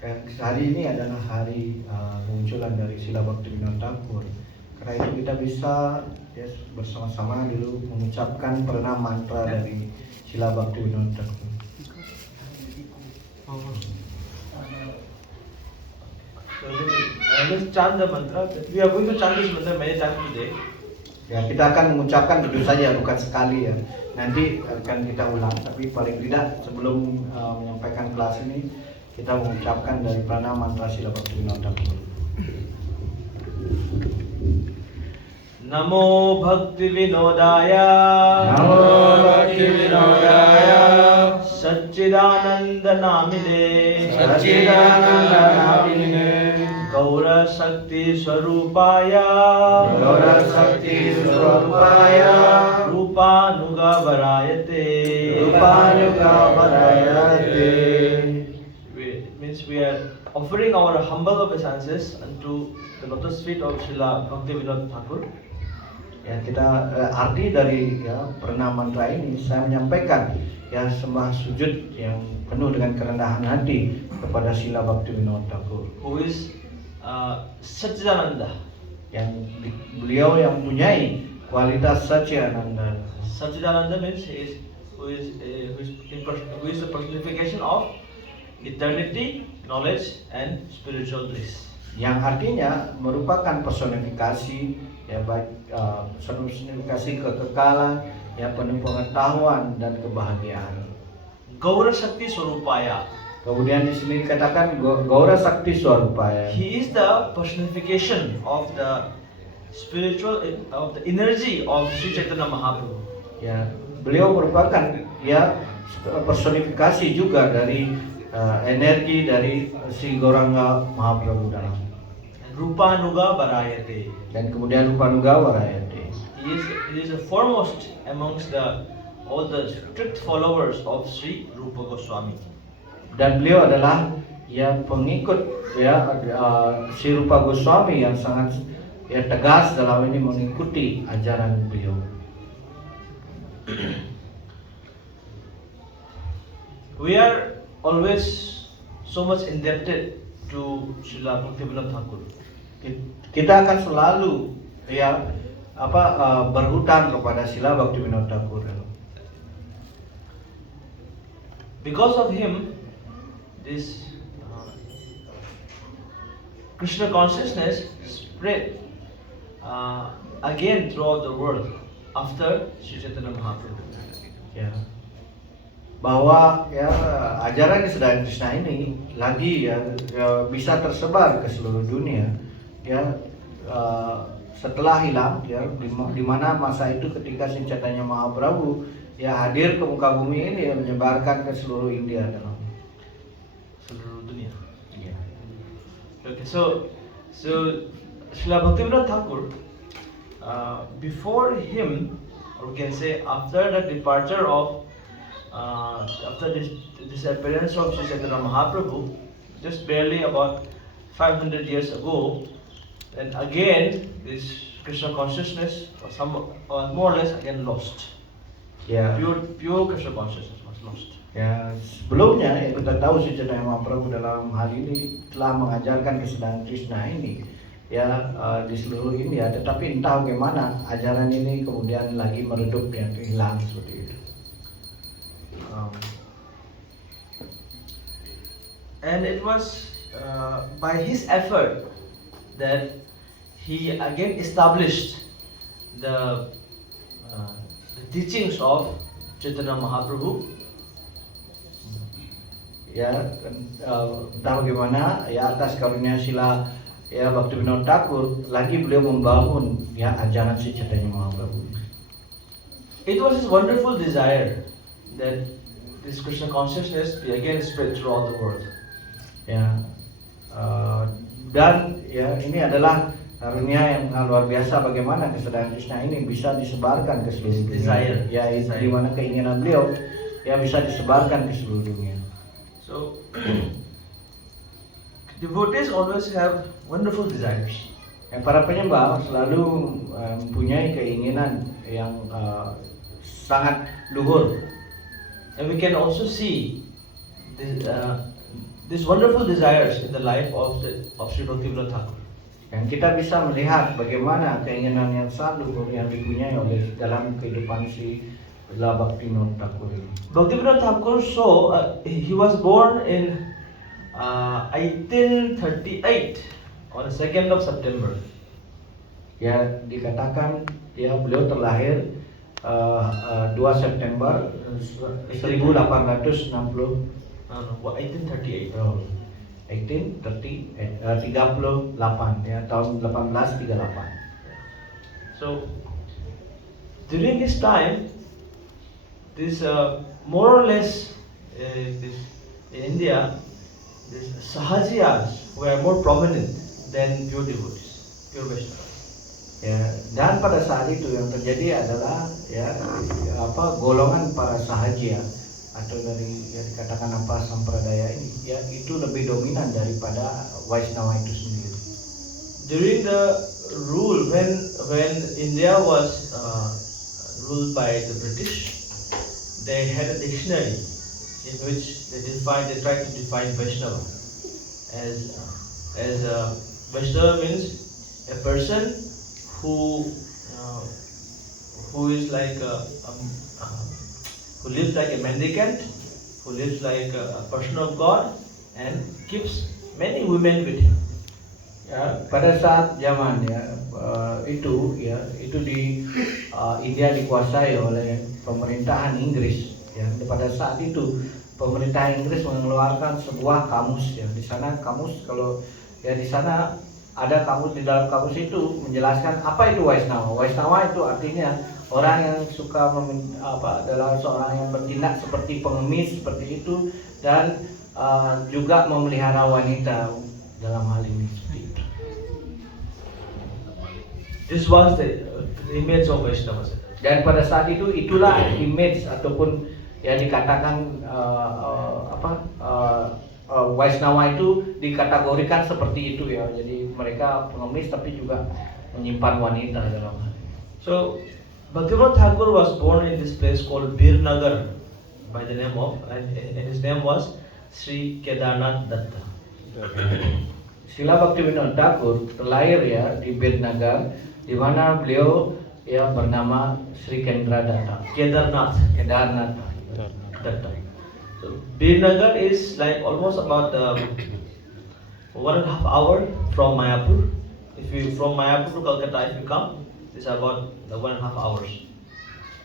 Hari ini adalah hari kemunculan dari Sila Bhaktivinoda Thakur. Karena itu kita bisa bersama-sama dulu mengucapkan pranam mantra dari Sila Bhaktivinoda Thakur. Let's chant the mantra. We are going to chant this mantra many times today. Ya, kita akan mengucapkan tentu saja, bukan sekali ya. Nanti akan kita ulang, tapi paling tidak sebelum menyampaikan kelas ini kita mengucapkan dari pranam mantra Sila Bhaktivinoda Thakur. Namo Bhaktivinodaya. Namo Bhaktivinodaya. Satchidananda Namine. Satchidananda Namine. Gaura Shakti Swarupaya. Gaura Shakti Swarupaya. Rupanuga Varayate. Rupanuga Varayate. It means we are offering our humble obeisances unto the lotus feet of Srila Bhaktivinoda Thakur. Ya, kita arti dari pranam mantra ini saya menyampaikan sembah sujud yang penuh dengan kerendahan hati kepada Sila Bhaktivinoda Thakur, Who is Satchidananda. yang beliau yang mempunyai kualitas Satchidananda. Satchidananda means who is the personification of eternity, knowledge, and spiritual bliss. Yang artinya merupakan personifikasi baik personifikasi kekekalan, penuh pengetahuan dan kebahagiaan. Gaura Shakti Swarupaya. Kemudian di sini dikatakan Gaura Shakti Swarupaya. He is the personification of the spiritual of the energy of Sri Chaitanya Mahaprabhu. Ya, beliau merupakan personifikasi juga dari energi dari Sri Gauranga Mahaprabhu dalam. Rupanuga Varayate. Dan kemudian Rupanuga Varayate. He is the foremost amongst all the strict followers of Sri Rupa Goswami. Dan beliau adalah pengikut Sri Rupa Goswami yang sangat tegas dalam ini mengikuti ajaran beliau. We are always so much indebted to Srila Bhaktivinoda Thakur. Kita akan selalu berhutang kepada Sila Bhaktivinoda Thakur. Because of him, this Krishna consciousness spread again throughout the world after Sri Chaitanya Mahaprabhu. Ya, bahwa ajaran Sedaya Krishna ini lagi bisa tersebar ke seluruh dunia setelah hilang di mana masa itu ketika Sri Chaitanya Mahaprabhu hadir ke muka bumi ini menyebarkan ke seluruh India dalam Seluruh dunia. ya. Okay, so Srila Bhaktivinoda Thakur, before him, or we can say after the departure of, after this disappearance of Sri Chaitanya Mahaprabhu, just barely about 500 years ago, and again this Krishna consciousness was more or less again lost. Ya. Pure Krishna consciousness was lost. Ya, sebelumnya kita tahu Sri Chaitanya Mahaprabhu dalam hal ini telah mengajarkan kesedaan Krishna ini di seluruh India, tetapi entah bagaimana ajaran ini kemudian lagi meredup hilang seperti itu. And it was by his effort that he again established the teachings of Chaitanya Mahaprabhu. Entah bagaimana atas karunia Sila Bhaktivinoda Thakur lagi beliau membangun ajaran Sri Chaitanya Mahaprabhu. It was his wonderful desire that this Krishna consciousness be again spread throughout the world. Dan ini adalah karunia yang luar biasa bagaimana kesedaan Krishna ini bisa disebarkan ke seluruh dunia. Desire. Di mana keinginan beliau bisa disebarkan ke seluruh dunia. So devotees always have wonderful desires. Para penyembah selalu mempunyai keinginan yang sangat luhur. And we can also see these wonderful desires in the life of Sri Bhaktivinoda Thakur. Dan kita bisa melihat bagaimana keinginan yang selalu yang dipunyai oleh dalam kehidupan si Srila Bhaktivinoda Thakur ini. Bhaktivinoda Thakur, so he was born in 1838 on the 2nd of September. Ya, dikatakan ya beliau terlahir 2 September 1860. No, 1838. 38 ya, tahun 1838. So during this time, this more or less this, in India, these Sahajiyas were more prominent than pure devotees, pure Vaishnavas. Ya, dan pada saat itu yang terjadi adalah ya golongan para sahaja atau dari ya dikatakan apa sampradaya ini ya itu lebih dominan daripada Vaishnava itu sendiri. During the rule when India was ruled by the British, they had a dictionary in which they tried to define Vaishnava as Vaishnava means a person who is like who lives like a mendicant, who lives like a person of God, and keeps many women with him. Ya, pada saat zaman ya itu di India dikuasai oleh pemerintahan Inggris ya. Pada saat itu pemerintah Inggris mengeluarkan sebuah kamus ya. Di sana kamus kalau ya di sana ada kamus, di dalam kamus itu menjelaskan apa itu Vaishnava. Vaishnava itu artinya orang yang suka adalah seorang yang bertindak seperti pengemis seperti itu dan juga memelihara wanita dalam hal ini seperti itu. This was the image of Vaishnava. Dan pada saat itu itulah image ataupun ya dikatakan Vaishnava itu dikategorikan seperti itu ya. Jadi mereka pengemis tapi juga menyimpan wanita dalam hal ini. So Bhaktivinoda Thakur was born in this place called Birnagar by the name of and his name was Sri Kedarnath Datta. Srila Bhaktivinoda Thakur terlahir ya di Birnagar di mana beliau ya bernama Sri Kendra Datta. Kedarnath Datta. So Birnagar is like almost about 1.5 hour from Mayapur. If you from Mayapur to Calcutta, if you come, it's about 1.5 hours.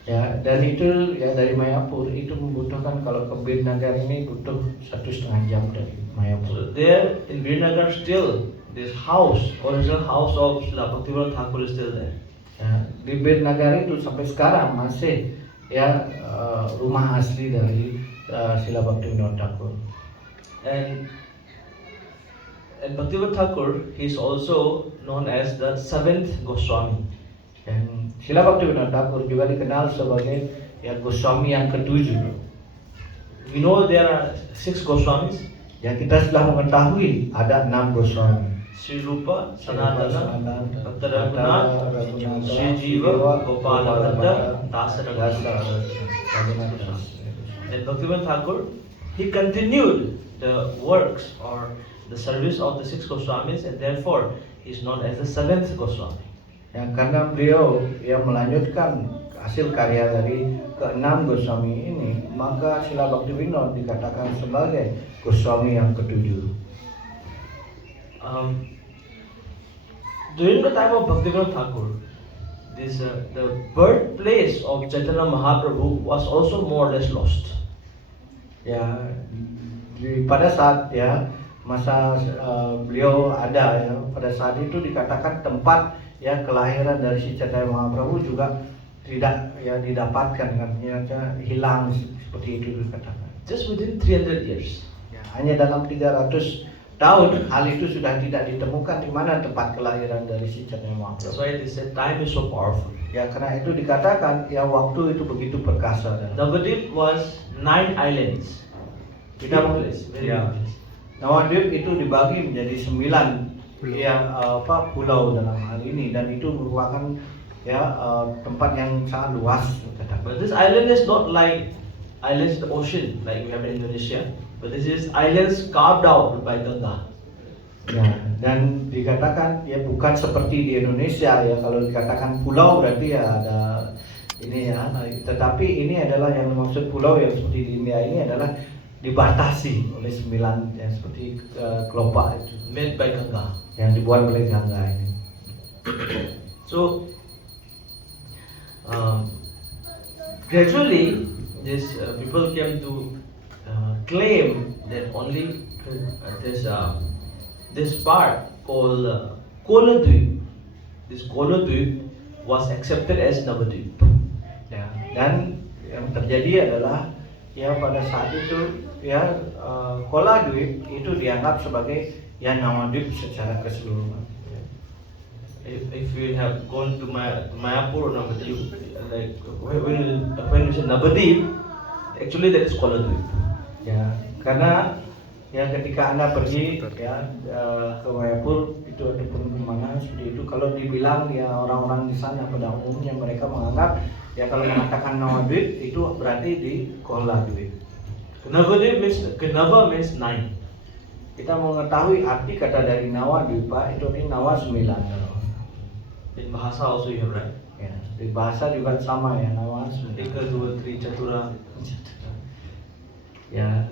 Ya, dan itu ya dari Mayapur itu membutuhkan kalau ke Birnagar ini butuh 1,5 jam dari Mayapur. So there in Birnagar still this house, original house of Srila Bhaktivinoda Thakur is still there. Ya, di Birnagar itu sampai sekarang masih ya rumah asli dari Srila Bhaktivinoda Thakur. And Bhaktivinoda Thakur, he is also known as the 7th Goswami. Dan Srila Bhaktivinoda Thakur juga dikenal sebagai ya Goswami yang ke-7. We know there are 6 Goswamis: Ya, kita sudah mengetahui ada 6 Goswami. Sri Rupa, Sanatana, Bhakta Raghunath, Raghunath, Sri Jiva, Gopala Bhatta, Dasa Raghunath. And Bhaktivinoda Thakur, he continued the works or the service of the 6 Goswamis, and therefore he is known as the 7th Goswami. Ya, karena beliau yang melanjutkan hasil karya dari ke-6 Goswami ini, maka Srila Bhaktivinoda dikatakan sebagai Goswami yang ke-7. During the time of Bhaktivinoda Thakur, this the birthplace of Chaitanya Mahaprabhu was also more or less lost. Ya, pada saat ya masa beliau ada ya, pada saat itu dikatakan tempat ya kelahiran dari si Chaitanya Mahaprabhu juga tidak ya didapatkan, artinya hilang seperti itu dikatakan. Just within 300 years. Ya, hanya dalam 300 tahun hal itu sudah tidak ditemukan di mana tempat kelahiran dari si Chaitanya That's Mahaprabhu. why they said time is so powerful. Ya, karena itu dikatakan ya waktu itu begitu perkasa. Navadvip was 9 islands. Kita Place, very ya. big place. Navadvip itu dibagi menjadi 9 ya pulau dalam hal ini, dan itu merupakan ya tempat yang sangat luas. But this island is not like islands in the ocean like we have in Indonesia, but this is islands carved out by Ganga. Ya, dan dikatakan ya bukan seperti di Indonesia ya, kalau dikatakan pulau berarti ya ada ini ya, tetapi ini adalah yang dimaksud pulau yang seperti di India ini adalah dibatasi oleh 9 ya, seperti kelopak itu Made by Ganga. yang dibuat oleh Ganga ini. So gradually, these people came to claim that only this part called Koladweep, this Koladweep was accepted as Navadweep. Ya, dan yang terjadi adalah ya pada saat itu ya Koladweep itu dianggap sebagai ya Navadweep secara keseluruhan. If we have gone to Mayapur or Navadweep, like when we say Navadweep, actually that is Koladweep. Ya, karena ya ketika Anda pergi ya ke Mayapur itu ataupun kemana seperti itu, kalau dibilang ya orang-orang di sana pada umumnya mereka menganggap ya kalau mengatakan Navadweep itu berarti di Koladweep. Navadweep means 9. Kita mengetahui arti kata dari Nawadwipa itu ini Nawa 9. In Bahasa also you have right. Ya, di bahasa juga sama ya Nawa 9. Eka, dua, tri, catura. Ya,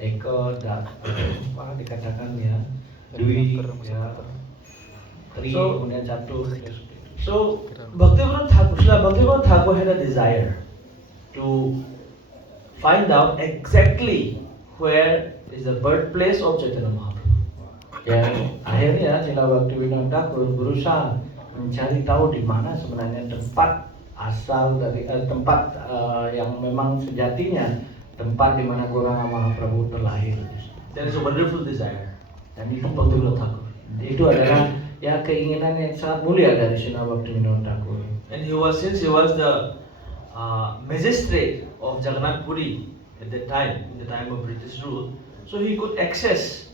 Eko dan apa dikatakan ya Dwi ya Tri So- kemudian Catur ya, seperti itu. So Bhaktivinoda Thakur had a desire to find out exactly where is the birthplace of Chaitanya Mahaprabhu. Ya, akhirnya Srila Bhaktivinoda Thakur berusaha mencari tahu di mana sebenarnya tempat asal dari tempat yang memang sejatinya tempat di mana Gauranga Mahaprabhu terlahir. That is a wonderful desire. Dan itu Bhaktivinoda Thakur. Itu adalah ya keinginan yang sangat mulia dari Srila Bhaktivinoda Thakur. And since he was the magistrate of Jagannath Puri at that time, in the time of British rule, so he could access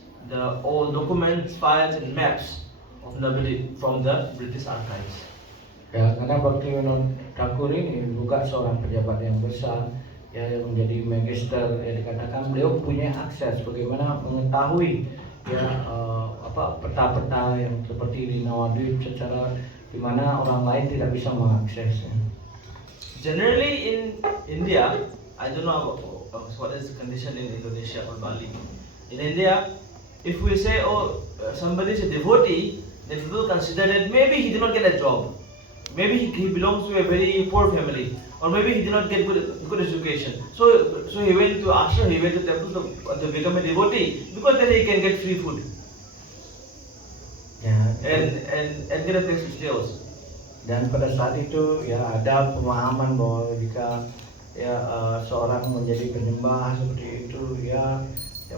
all documents, files, and maps of Navadweep from the British archives. Ya, karena Bhaktivinoda Thakur ini juga seorang pejabat yang besar ya yang menjadi magister ya, dikatakan beliau punya akses bagaimana mengetahui ya peta-peta yang seperti di Nawadweep secara di mana orang lain tidak bisa mengaksesnya. Generally in India, I don't know what is the condition in Indonesia or Bali. In India, if we say, somebody is a devotee, then people consider that maybe he did not get a job, maybe he belongs to a very poor family, or maybe he did not get good education. So he went to ashram, he went to temple to become a devotee because then he can get free food Ya, and get a place to stay also. dan pada saat itu ya ada pemahaman bahwa jika ya seorang menjadi penyembah seperti itu ya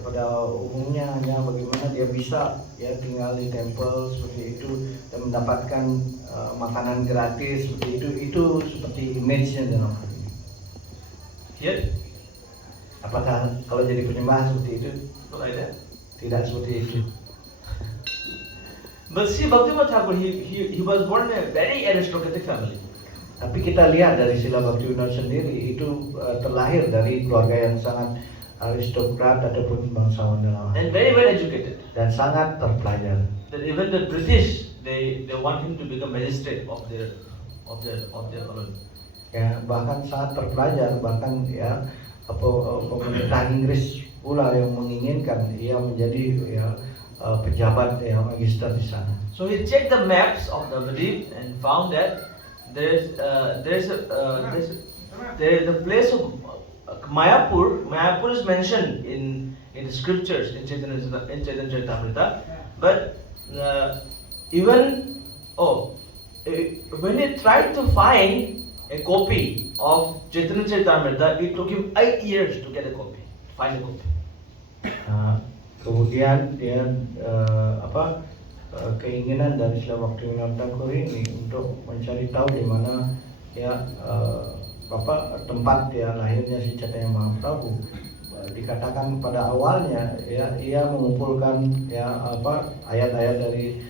pada umumnya hanya bagaimana dia bisa ya tinggal di temple seperti itu dan mendapatkan makanan gratis seperti itu seperti image-nya dalam hal ini. Here, Apakah kalau jadi penyembah seperti itu? not like that. Tidak seperti itu. But see, Bhaktivinoda Thakur, he was born in a very aristocratic family. Tapi kita lihat dari Srila Bhaktivinoda sendiri itu terlahir dari keluarga yang sangat aristokrat ataupun bangsawan dalam hal And very well educated. dan sangat terpelajar. That even the British they want him to become magistrate of their colony. Ya, bahkan sangat terpelajar, bahkan ya pemerintah Inggris pula yang menginginkan ia menjadi ya pejabat yang magister di sana. So he checked the maps of Navadweep and found that there's the place of Mayapur. Mayapur is mentioned in the scriptures in Chaitanya Charitamrita, but when he tried to find a copy of Chaitanya Charitamrita, it took him 8 years to get a copy, find a copy. Kemudian dia keinginan dari Srila Bhaktivinoda Thakur ini untuk mencari tahu di mana ya tempat ya lahirnya si Chaitanya Mahaprabhu. Dikatakan pada awalnya ya ia mengumpulkan ya ayat-ayat dari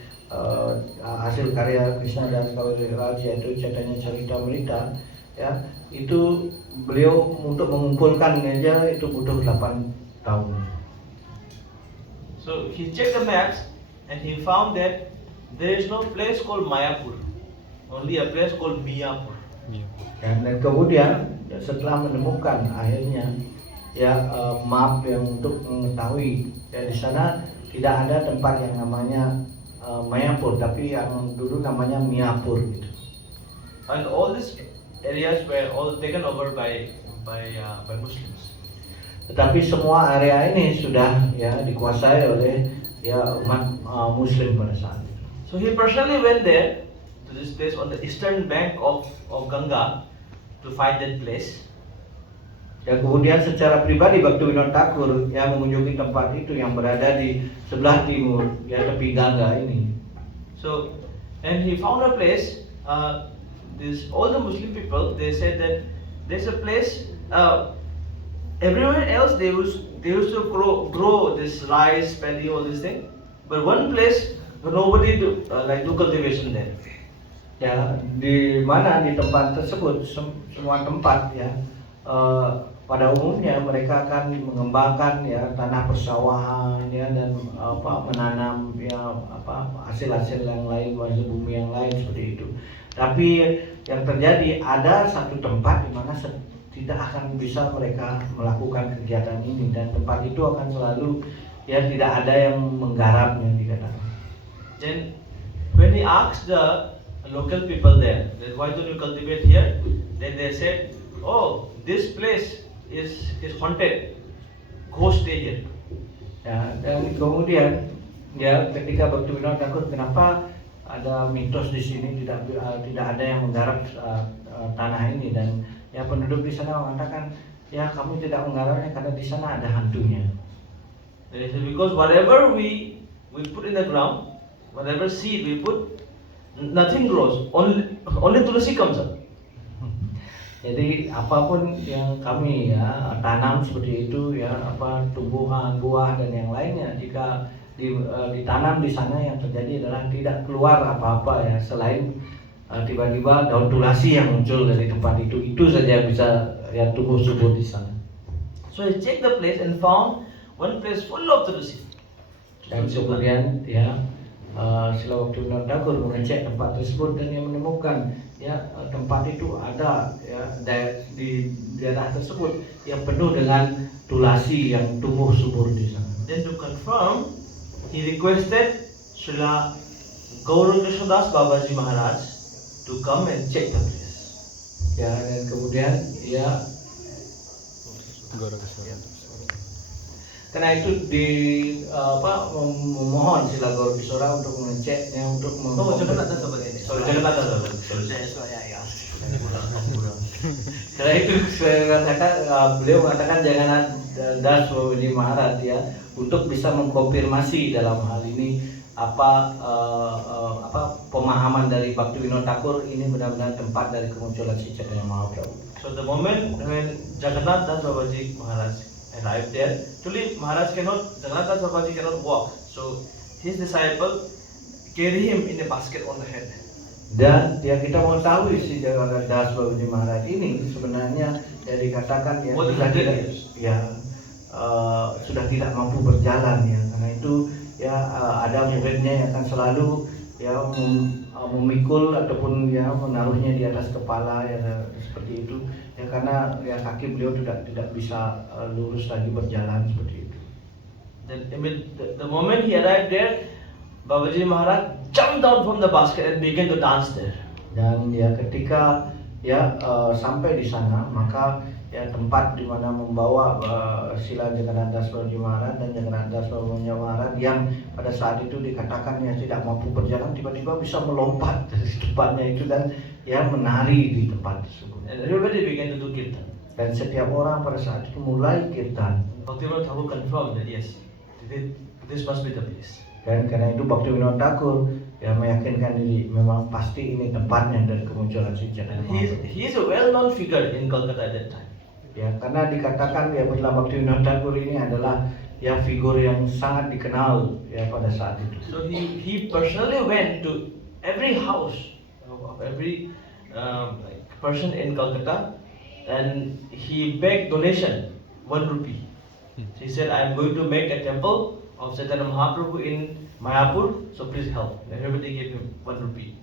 hasil karya Krishna Das Kaviraj yaitu Chaitanya Charitamrita ya itu beliau untuk mengumpulkan aja itu butuh 8 tahun. So he checked the maps and he found that there is no place called Mayapur, only a place called Miyapur. Dan kemudian setelah menemukan akhirnya ya map yang untuk mengetahui ya di sana tidak ada tempat yang namanya Mayapur, tapi yang dulu namanya Miyapur gitu. And all these areas were all taken over by Muslims. Tetapi semua area ini sudah ya dikuasai oleh ya umat Muslim pada saat itu. So he personally went there to this place on the eastern bank of Ganga to find that place. Ya kemudian secara pribadi Bhaktivinoda Thakur yang mengunjungi tempat itu yang berada di sebelah timur ya tepi Gangga ini. So and he found a place. All the Muslim people, they said that there's a place. Everywhere else they used to grow this rice, paddy, all these things. But one place nobody do cultivation there. Ya di mana di tempat tersebut semua tempat ya pada umumnya mereka akan mengembangkan ya tanah persawahan ya dan menanam ya hasil-hasil yang lain, hasil bumi yang lain seperti itu. Tapi yang terjadi ada satu tempat di mana tidak akan bisa mereka melakukan kegiatan ini, dan tempat itu akan selalu ya tidak ada yang menggarapnya dikatakan. Then when he asked the local people there, that why don't you cultivate here? Then they said, oh, this place is haunted. Go stay here. Ya, dan kemudian ya ketika Bhaktivinoda Thakur, kenapa ada mitos di sini tidak ada yang menggarap tanah ini, dan ya penduduk di sana mengatakan ya kamu tidak menggarapnya karena di sana ada hantunya. They said, because whatever we put in the ground, whatever seed we put, nothing grows. Only tulsi comes up. Jadi apapun yang kami ya tanam seperti itu ya tumbuhan, buah dan yang lainnya, jika ditanam di sana yang terjadi adalah tidak keluar apa-apa ya selain tiba-tiba daun tulasi yang muncul dari tempat itu saja yang bisa ya tumbuh subur di sana. So he checked the place and found one place full of tulsi. Dan kemudian ya Sila Bhaktivinoda Thakur mengecek tempat tersebut dan dia menemukan ya tempat itu ada ya di daerah tersebut yang penuh dengan tulasi yang tumbuh subur di sana. Then to confirm, he requested Srila Gaurakrishnadas Babaji Maharaj to come and check the place. Ya, dan kemudian ya karena itu memohon Sila Gaurakrishna untuk mengeceknya, untuk Karena itu saya katakan beliau mengatakan jangan Das Babaji Maharaj ya untuk bisa mengkonfirmasi dalam hal ini apa pemahaman dari Bhaktivinoda Thakur ini benar-benar tempat dari kemunculan si Chaitanya Mahaprabhu. So the moment when Jagannath Das Babaji Maharaj arrived there, actually Jagannath Das Babaji cannot walk. So his disciple carry him in a basket on the head. Dan ya kita mau tahu si Jagannath Das Babaji Maharaj ini sebenarnya ya dikatakan ya sudah tidak mampu berjalan ya, karena itu ya ada muridnya yang akan selalu ya memikul ataupun ya menaruhnya di atas kepala ya seperti itu ya, karena ya kaki beliau tidak bisa lurus lagi berjalan seperti itu. Then the moment he arrived there, Babaji Maharaj jumped down from the basket and began to dance there. Dan ya ketika ya sampai di sana, maka ya tempat di mana membawa Sila Jagannath Das Babaji Maharaj dan Jagannath Das Babaji Maharaj yang pada saat itu dikatakan ya tidak mampu berjalan, tiba-tiba bisa melompat dari tempatnya itu dan ya menari di tempat tersebut. And everybody began to do kirtan. Dan setiap orang pada saat itu mulai kirtan. Bhaktivinoda Thakur confirmed that yes, this must be the place. Dan karena itu Bhaktivinoda Thakur ya meyakinkan diri memang pasti ini tempatnya dari kemunculan si Chaitanya Mahaprabhu. He is a well-known figure in Kolkata at that time. Ya, karena dikatakan ya Srila Bhaktivinoda Thakur ini adalah ya figur yang sangat dikenal ya pada saat itu. So he personally went to every house of every person in Kolkata and he begged donation 1 rupee. He said, I am going to make a temple of Chaitanya Mahaprabhu in Mayapur, so please help. And everybody gave him 1 rupee.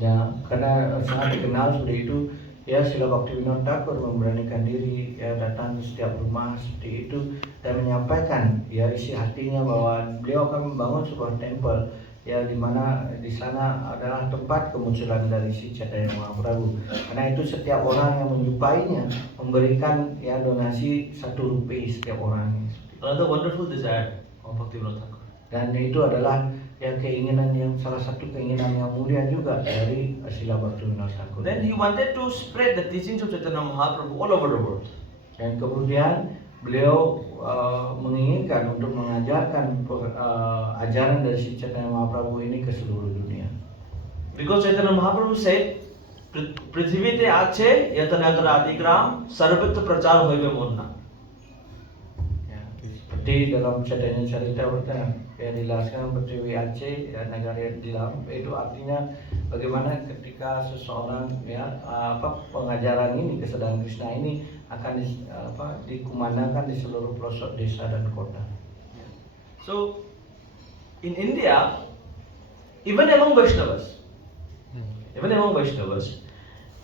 Ya, karena sangat dikenal seperti itu, ya Srila Bhaktivinoda Thakur memberanikan diri ya datang ke setiap rumah seperti itu dan menyampaikan ya isi hatinya bahwa beliau akan membangun sebuah tempel ya di mana di sana adalah tempat kemunculan dari si Chaitanya Mahaprabhu. Karena itu setiap orang yang menjumpainya memberikan ya donasi 1 rupiah setiap orang. Another wonderful desire of Bhaktivinoda Thakur. Dan itu adalah yang keinginan yang salah satu keinginan yang mulia juga dari Srila Bhaktivinoda Thakur. Then he wanted to spread the teachings of Chaitanya Mahaprabhu all over the world. Dan kemudian beliau menginginkan untuk mengajarkan ajaran dari si Chaitanya Mahaprabhu ini ke seluruh dunia. Because Chaitanya Mahaprabhu said, "Prithivite ache yatanagra adigram sarvatra prachar hoibe monna." Ya, seperti dalam Chaitanya Carita yang dijelaskan Prithvi Aceh ya, negara di dalam itu artinya bagaimana ketika seseorang ya pengajaran ini kesedaran Krishna ini akan dikumandangkan di seluruh pelosok desa dan kota. So in India, even among Vaishnavas,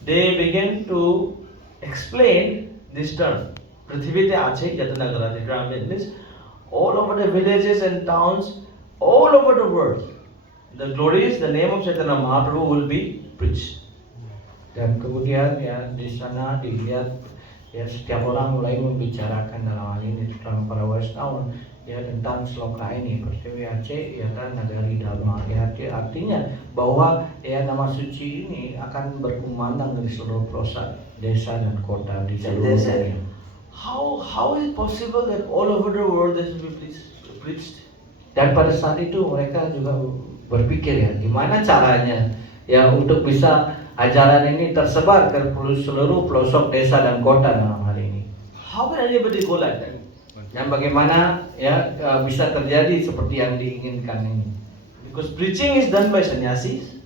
they began to explain this term. Prithivite ache yatanagra adigram means all over the villages and towns, all over the world, the glories, the name of Chaitanya Mahaprabhu will be preached. Dan kemudian ya di sana dilihat ya setiap orang mulai membicarakan dalam hal ini terutama para Vaishnava ya tentang sloka ini Prithvi Aceh ya dan Nagari Dharma ya artinya bahwa ya nama suci ini akan berkumandang di seluruh pelosok desa dan kota di seluruh dunia. How is it possible that all over the world this will be preached? Dan pada saat itu mereka juga berpikir ya gimana caranya ya untuk bisa ajaran ini tersebar ke seluruh pelosok desa dan kota dalam hal ini. How can anybody go like that? Dan bagaimana ya bisa terjadi seperti yang diinginkan ini? Because preaching is done by sannyasis.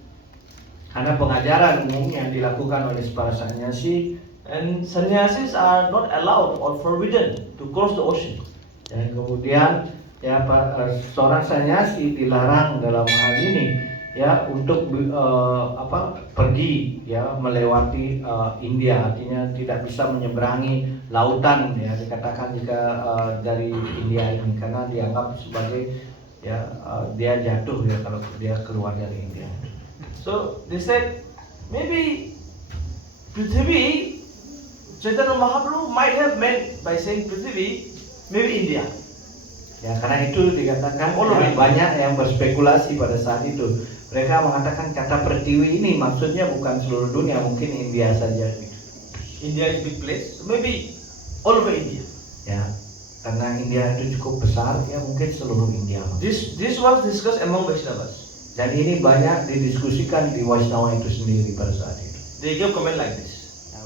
Karena pengajaran umumnya dilakukan oleh para sannyasi. And sannyasis are not allowed or forbidden to cross the ocean. Dan kemudian ya seorang sannyasi dilarang dalam hal ini ya untuk pergi ya melewati India, artinya tidak bisa menyeberangi lautan ya dikatakan jika dari India ini karena dianggap sebagai ya dia jatuh ya kalau dia keluar dari India. So they said maybe Prithvi, Chaitanya Mahaprabhu might have meant by saying Prithvi, maybe India. Ya karena itu dikatakan ya, banyak yang berspekulasi pada saat itu. Mereka mengatakan kata Prithvi ini maksudnya bukan seluruh dunia, mungkin India saja. India is big place, so maybe all over India. Ya, karena India itu cukup besar, ya mungkin seluruh India. This was discussed among Vaishnavas. Dan ini banyak didiskusikan di Vaishnava itu sendiri pada saat itu. They give comment like this.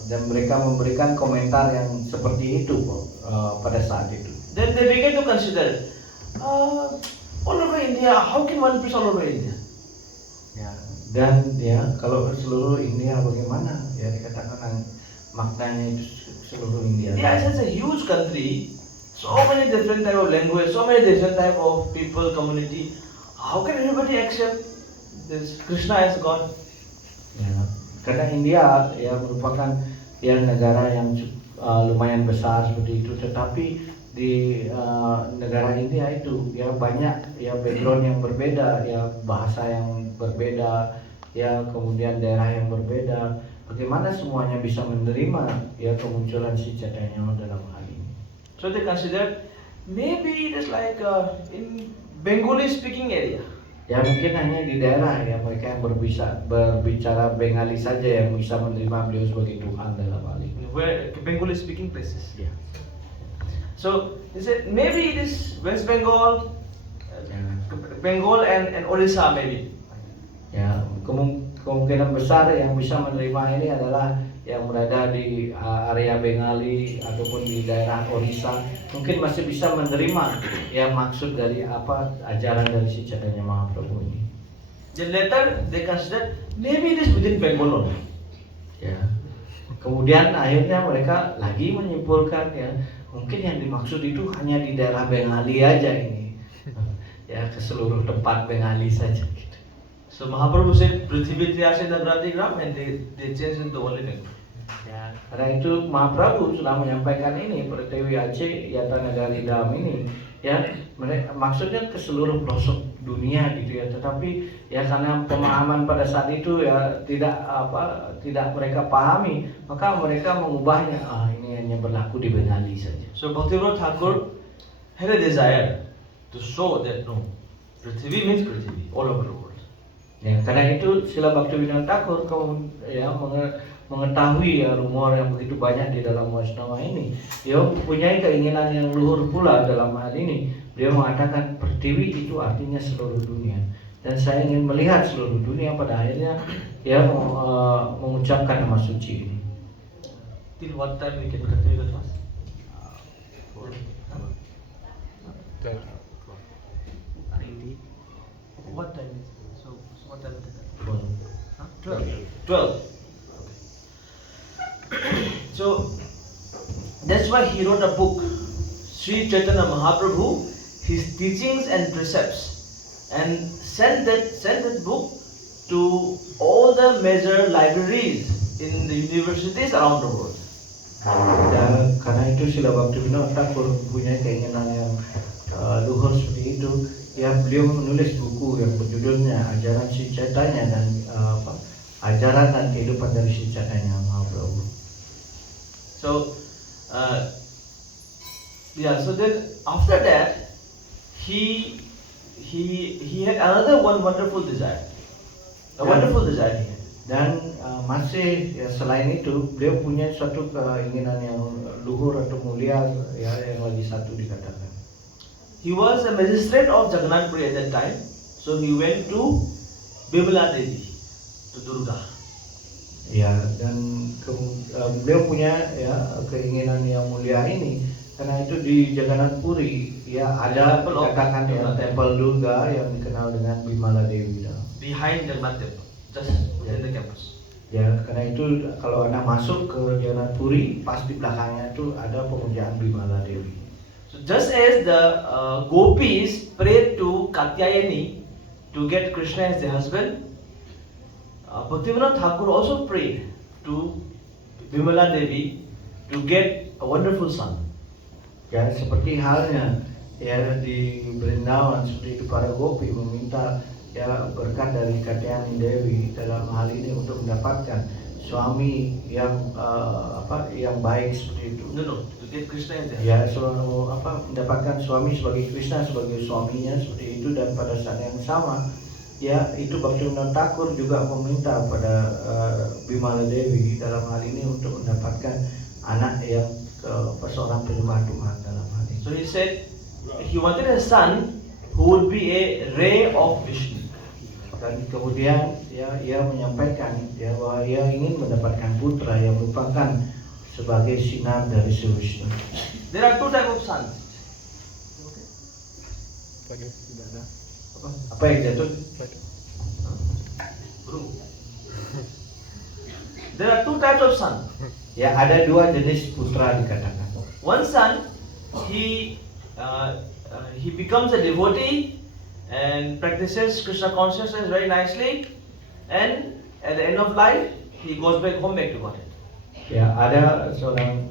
Dan mereka memberikan komentar yang seperti itu pada saat itu. Then they began to consider, all over India, how can one preach all over India? Ya, dan ya kalau seluruh India bagaimana? Ya dikatakan maknanya itu seluruh India. India is such a huge country, so many different type of language, so many different type of people, community. How can everybody accept this Krishna as God? Ya, karena India ya merupakan ya negara yang lumayan besar seperti itu, tetapi di negara India itu ya banyak ya background yang berbeda, ya bahasa yang berbeda, ya kemudian daerah yang berbeda. Bagaimana semuanya bisa menerima ya kemunculan si Chaitanya dalam hal ini? So they considered maybe it is like in Bengali speaking area. Ya mungkin hanya di daerah ya mereka yang berbicara Bengali saja yang bisa menerima beliau sebagai Tuhan dalam hal ini. Where Bengali speaking places. Ya. So they said maybe it is West Bengal, Bengal and Orissa maybe. Ya, kemungkinan besar yang bisa menerima ini adalah yang berada di area Bengali ataupun di daerah Orissa mungkin masih bisa menerima ya maksud dari apa ajaran dari si Chaitanya Mahaprabhu ini. Then later they considered maybe it is within Bengal only. Ya. Kemudian akhirnya mereka lagi menyimpulkan ya mungkin yang dimaksud itu hanya di daerah Bengali aja ini. ya ke seluruh tempat Bengali saja. Gitu. So Mahaprabhu said, Prithvi Triyase Nagratigram, and they changed into only Bengali. Ya, karena itu Mahaprabhu sudah menyampaikan ini Pertiwi Aceh Yata Nagari Dam ini ya maksudnya ke seluruh pelosok dunia gitu ya, tetapi ya karena pemahaman pada saat itu ya tidak mereka pahami, maka mereka mengubahnya, ini hanya berlaku di Bengali saja. So Bhaktivinoda Thakur had a desire to show that no, Prithvi means Prithvi all over the world. Ya, karena itu Srila Bhaktivinoda Thakur mengetahui ya rumor yang begitu banyak di dalam Vaishnava ini. Dia mempunyai keinginan yang luhur pula dalam hal ini. Dia mengatakan Pertiwi itu artinya seluruh dunia. Dan saya ingin melihat seluruh dunia, pada akhirnya dia mengucapkan nama suci ini. Till what time we can continue the class? What time is it? So what time is it? 12. So that's why he wrote a book, Sri Chaitanya Mahaprabhu, his teachings and precepts, and sent that book to all the major libraries in the universities around the world. Dan karena itu Srila Bhaktivinoda Thakur punya keinginan yang luhur seperti itu, ya beliau menulis buku yang berjudulnya Ajaran Sri Chaitanya dan ajaran dan kehidupan dari Sri Chaitanya Mahaprabhu. So, so then after that, he had another one wonderful desire, wonderful desire he had. Dan masih ya, selain itu beliau punya suatu keinginan yang luhur atau mulia ya, yang lagi satu dikatakan. He was a magistrate of Jagannath Puri at that time, so he went to Bimala Devi, to Durga. Ya, dan beliau punya ya keinginan yang mulia ini, karena itu di Jagannath Puri ya ada dikatakan ya Temple Durga yang dikenal dengan Bimala Devi. Behind Jagannath Temple, just within the campus. Ya, karena itu kalau Anda masuk ke Jagannath Puri, pas di belakangnya itu ada pemujaan Bimala Devi. So just as the gopis prayed to Katyayani to get Krishna as their husband, Bhaktivinoda Thakur also prayed to Bimala Devi to get a wonderful son. Ya, seperti halnya ya di Brindavan, seperti itu para gopi meminta ya berkat dari Katyayani Devi dalam hal ini untuk mendapatkan suami yang yang baik seperti itu. No, to get Krishna as their Ya, mendapatkan suami sebagai Krishna sebagai suaminya seperti itu, dan pada saat yang sama ya itu Bhaktivinoda Thakur juga meminta pada Bimala Devi dalam hal ini untuk mendapatkan anak yang seorang penyembah Tuhan dalam hal ini. So he said he wanted a son who would be a ray of Vishnu. Dan kemudian ya ia menyampaikan ya bahwa ia ingin mendapatkan putra yang merupakan sebagai sinar dari Sri Vishnu. There are two types of sons. Apa yang jatuh? There are two types of sons. Ya, ada dua jenis putra dikatakan. One son, he becomes a devotee and practices Krishna consciousness very nicely, and at the end of life, he goes back home back to Godhead. Ya, ada seorang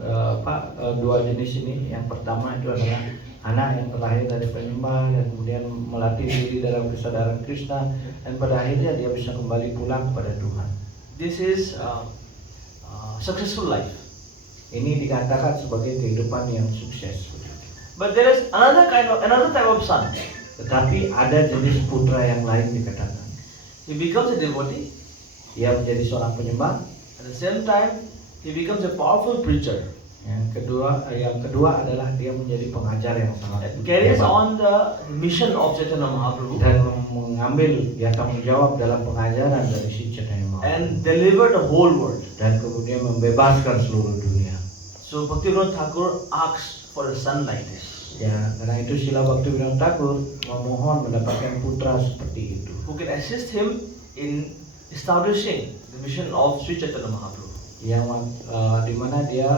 dua jenis ini. Yang pertama itu adalah anak yang terlahir dari penyembah dan kemudian melatih diri dalam kesadaran Krishna, dan pada akhirnya dia bisa kembali pulang kepada Tuhan. This is successful life. Ini dikatakan sebagai kehidupan yang sukses. But there is another type of son. Tetapi ada jenis putra yang lain dikatakan. He becomes a devotee. Dia menjadi seorang penyembah. At the same time, he becomes a powerful preacher. Yang kedua adalah dia menjadi pengajar yang sangat Carries hebat. on the mission of Chaitanya Mahaprabhu Dan mengambil tanggung jawab dalam pengajaran dari Sri Chaitanya Mahaprabhu. and deliver the whole world. Dan kemudian membebaskan seluruh dunia. So Bhaktivinoda Thakur asks for a son like this, Ya, karena itu Srila Bhaktivinoda Thakur memohon mendapatkan putra seperti itu, who can assist him in establishing the mission of Sri Chaitanya Mahaprabhu. yang di mana dia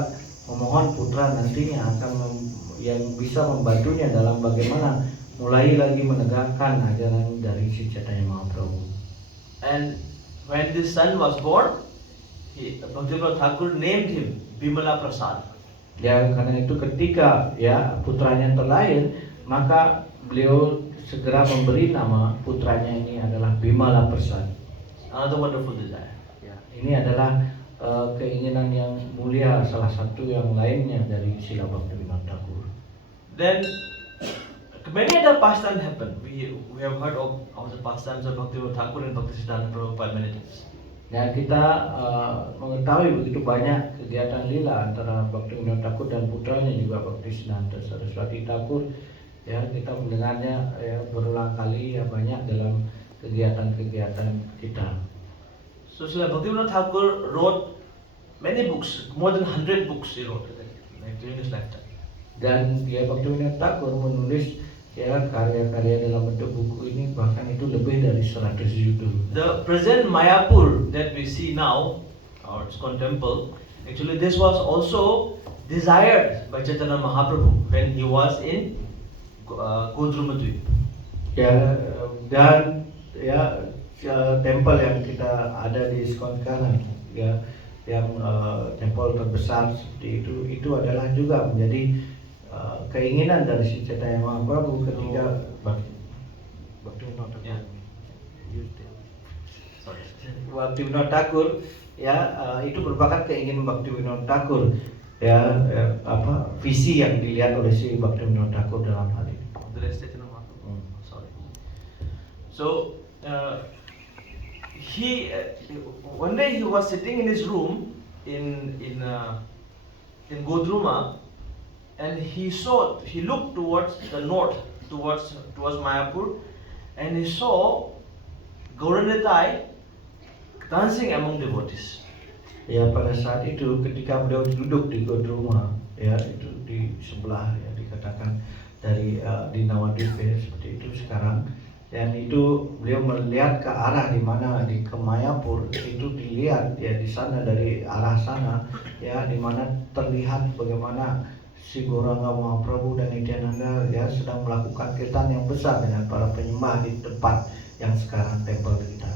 memohon putra nantinya akan yang bisa membantunya dalam bagaimana mulai lagi menegakkan ajaran dari si Chaitanya Mahaprabhu. And when this son was born, Bhaktivinoda Thakur named him Bimala Prasad. Ya, karena itu ketika ya putranya terlahir, maka beliau segera memberi nama putranya ini adalah Bimala Prasad. Another wonderful desire. Ya, ini adalah keinginan yang mulia, salah satu yang lainnya dari Srila Bhaktivinoda Thakur. Then many other pastimes happen. We have heard of the pastimes of Bhaktivinoda Thakur and Bhaktisiddhanta Prabhupada many times. Ya, kita mengetahui begitu banyak kegiatan lila antara Bhaktivinoda Thakur dan putranya juga Bhaktisiddhanta Saraswati Thakur. Ya, kita mendengarnya ya, berulang kali ya, banyak dalam kegiatan-kegiatan kita. So Srila Bhaktivinoda Thakur wrote many books, more than 100 books he wrote like during his lifetime. Dan ya, Bhaktivinoda Thakur menulis ya karya-karya dalam bentuk buku ini, bahkan itu lebih dari 100 judul. The present Mayapur that we see now, our ISKCON temple, actually this was also desired by Chaitanya Mahaprabhu when he was in Godrumadweep. Ya, dan ya tempel yang kita ada di ISKCON sekarang ya, yang tempel terbesar seperti itu adalah juga menjadi keinginan dari si Chaitanya Mahaprabhu ketika Bhaktivinoda Thakur ya, itu merupakan keinginan Bhaktivinoda Thakur ya, visi yang dilihat oleh si Bhaktivinoda Thakur dalam hal ini. Sorry. So one day he was sitting in his room in Godruma, and he looked towards the north, towards Mayapur, and he saw Gauranitai dancing among devotees. Ya, pada saat itu ketika beliau duduk di Godruma ya, itu di sebelah ya, dikatakan dari di Nawadvipa seperti itu sekarang, dan itu beliau melihat ke arah di mana di Mayapur, itu dilihat ya di sana, dari arah sana ya, di mana terlihat bagaimana si Gauranga Mahaprabhu dan Nityananda ya sedang melakukan kirtan yang besar dengan para penyembah di tempat yang sekarang tempel kita.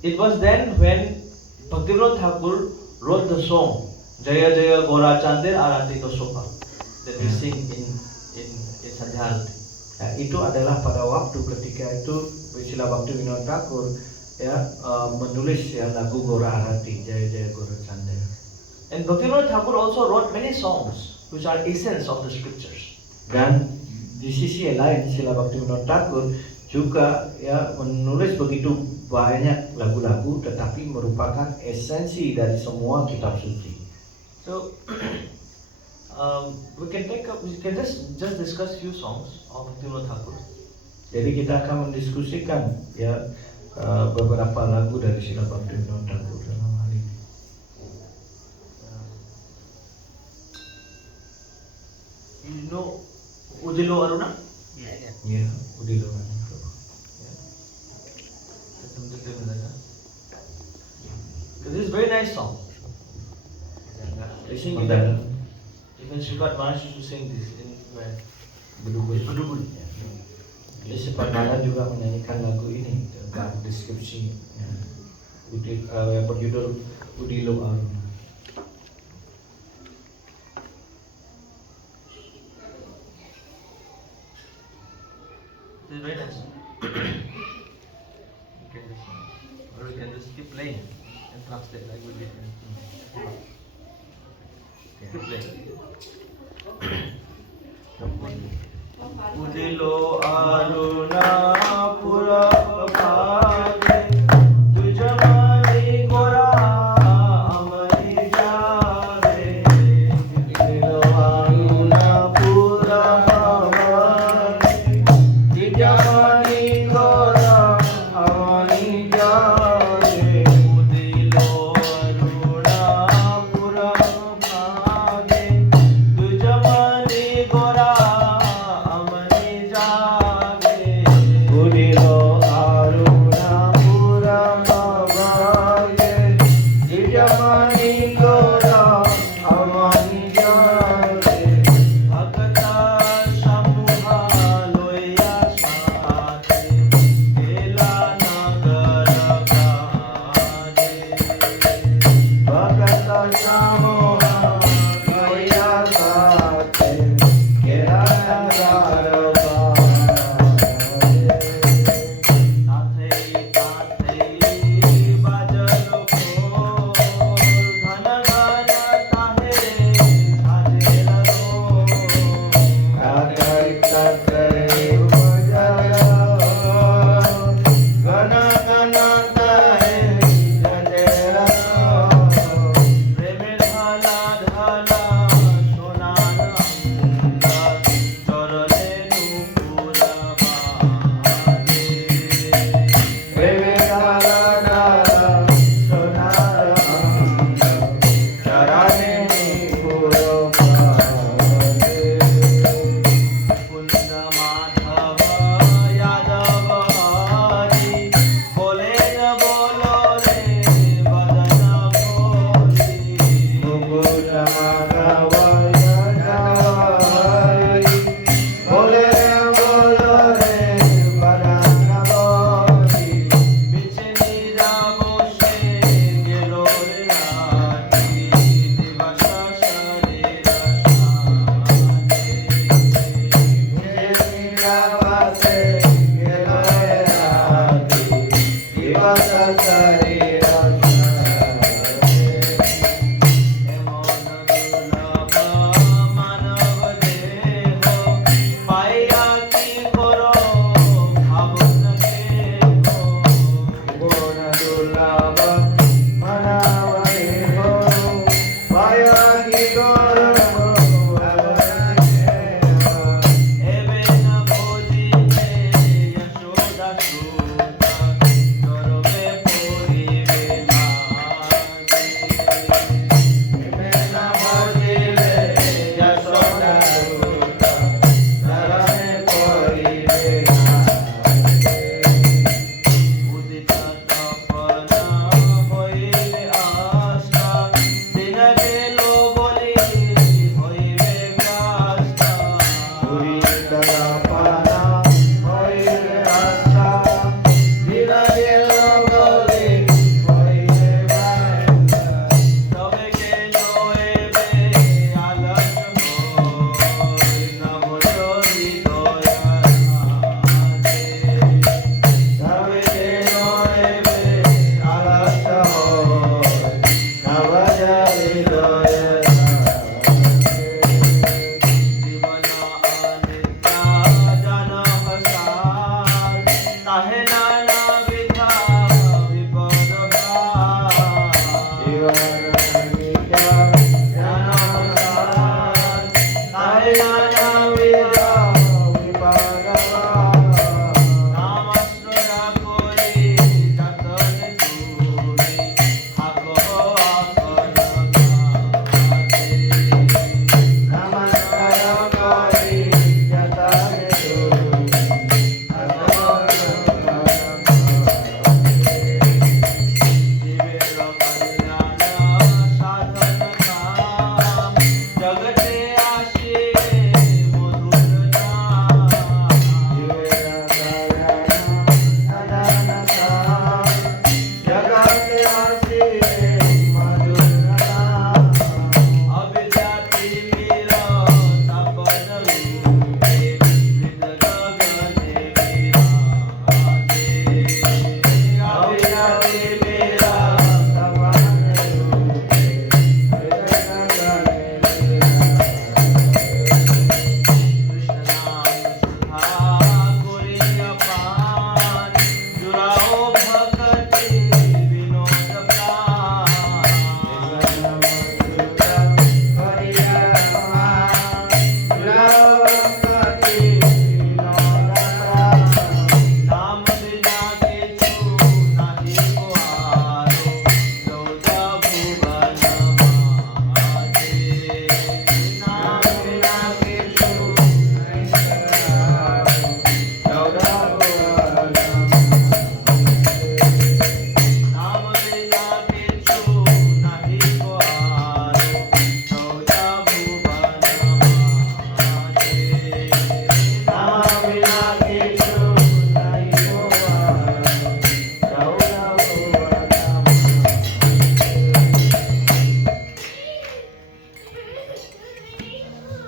It was then when Bhaktivinoda Thakur wrote the song Jaya Jaya Gaura Chandir Arati Kosopa that we sing in Sandhya Arati. Ya, itu adalah pada waktu ketika itu Srila Bhaktivinoda Thakur ya menulis ya lagu Gaura Arati, Jaya Jaya Gaura Chandir. And Bhaktivinoda Thakur also wrote many songs which are essence of the scriptures. Dan di sisi lain Srila Bhaktivinoda Thakur juga ya menulis begitu banyak lagu-lagu, tetapi merupakan esensi dari semua kitab suci. So we can just discuss few songs of Bhaktivinoda Thakur. Jadi kita akan mendiskusikan ya beberapa lagu dari Srila Bhaktivinoda Thakur dalam hal ini. You know Udilo Aruna? Ya, Udilo Aruna. This is a very nice song. They sing in Mandala. that. Even Shrikant Maharaj used to sing this in where? Bedugul. Bedugul. Jadi Sepadmala juga menyanyikan lagu ini tentang deskripsi ya, yang berjudul Udilo Aruna. This is very nice. Or we can just keep playing and translate like we did in keep playing. Udilo Aruna Pura Pade Tujamani Gora Amani Jare. Udilo Aruna Pura Pade Tujamani Gora Amani Jare. Udilo Aruna Pura Pade Tujamani Gora Amani Jare.